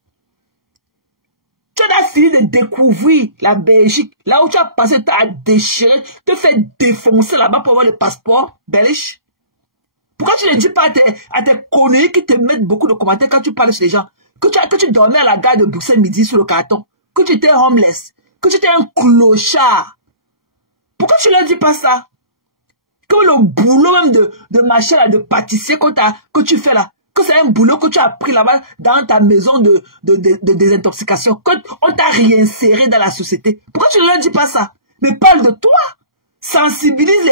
Tu as fini de découvrir la Belgique là où tu as passé, tu as déchiré, te fait défoncer là-bas pour avoir le passeport belge. Pourquoi tu ne dis pas à tes conneries qui te mettent beaucoup de commentaires quand tu parles sur les gens que tu dormais à la gare de Bruxelles midi sur le carton, que tu étais homeless, que tu étais un clochard. Pourquoi tu ne leur dis pas ça? Que le boulot même de machin là, de pâtissier que tu fais là, que c'est un boulot que tu as pris là-bas dans ta maison de désintoxication, qu'on t'a réinséré dans la société. Pourquoi tu ne leur dis pas ça? Mais parle de toi. Sensibilise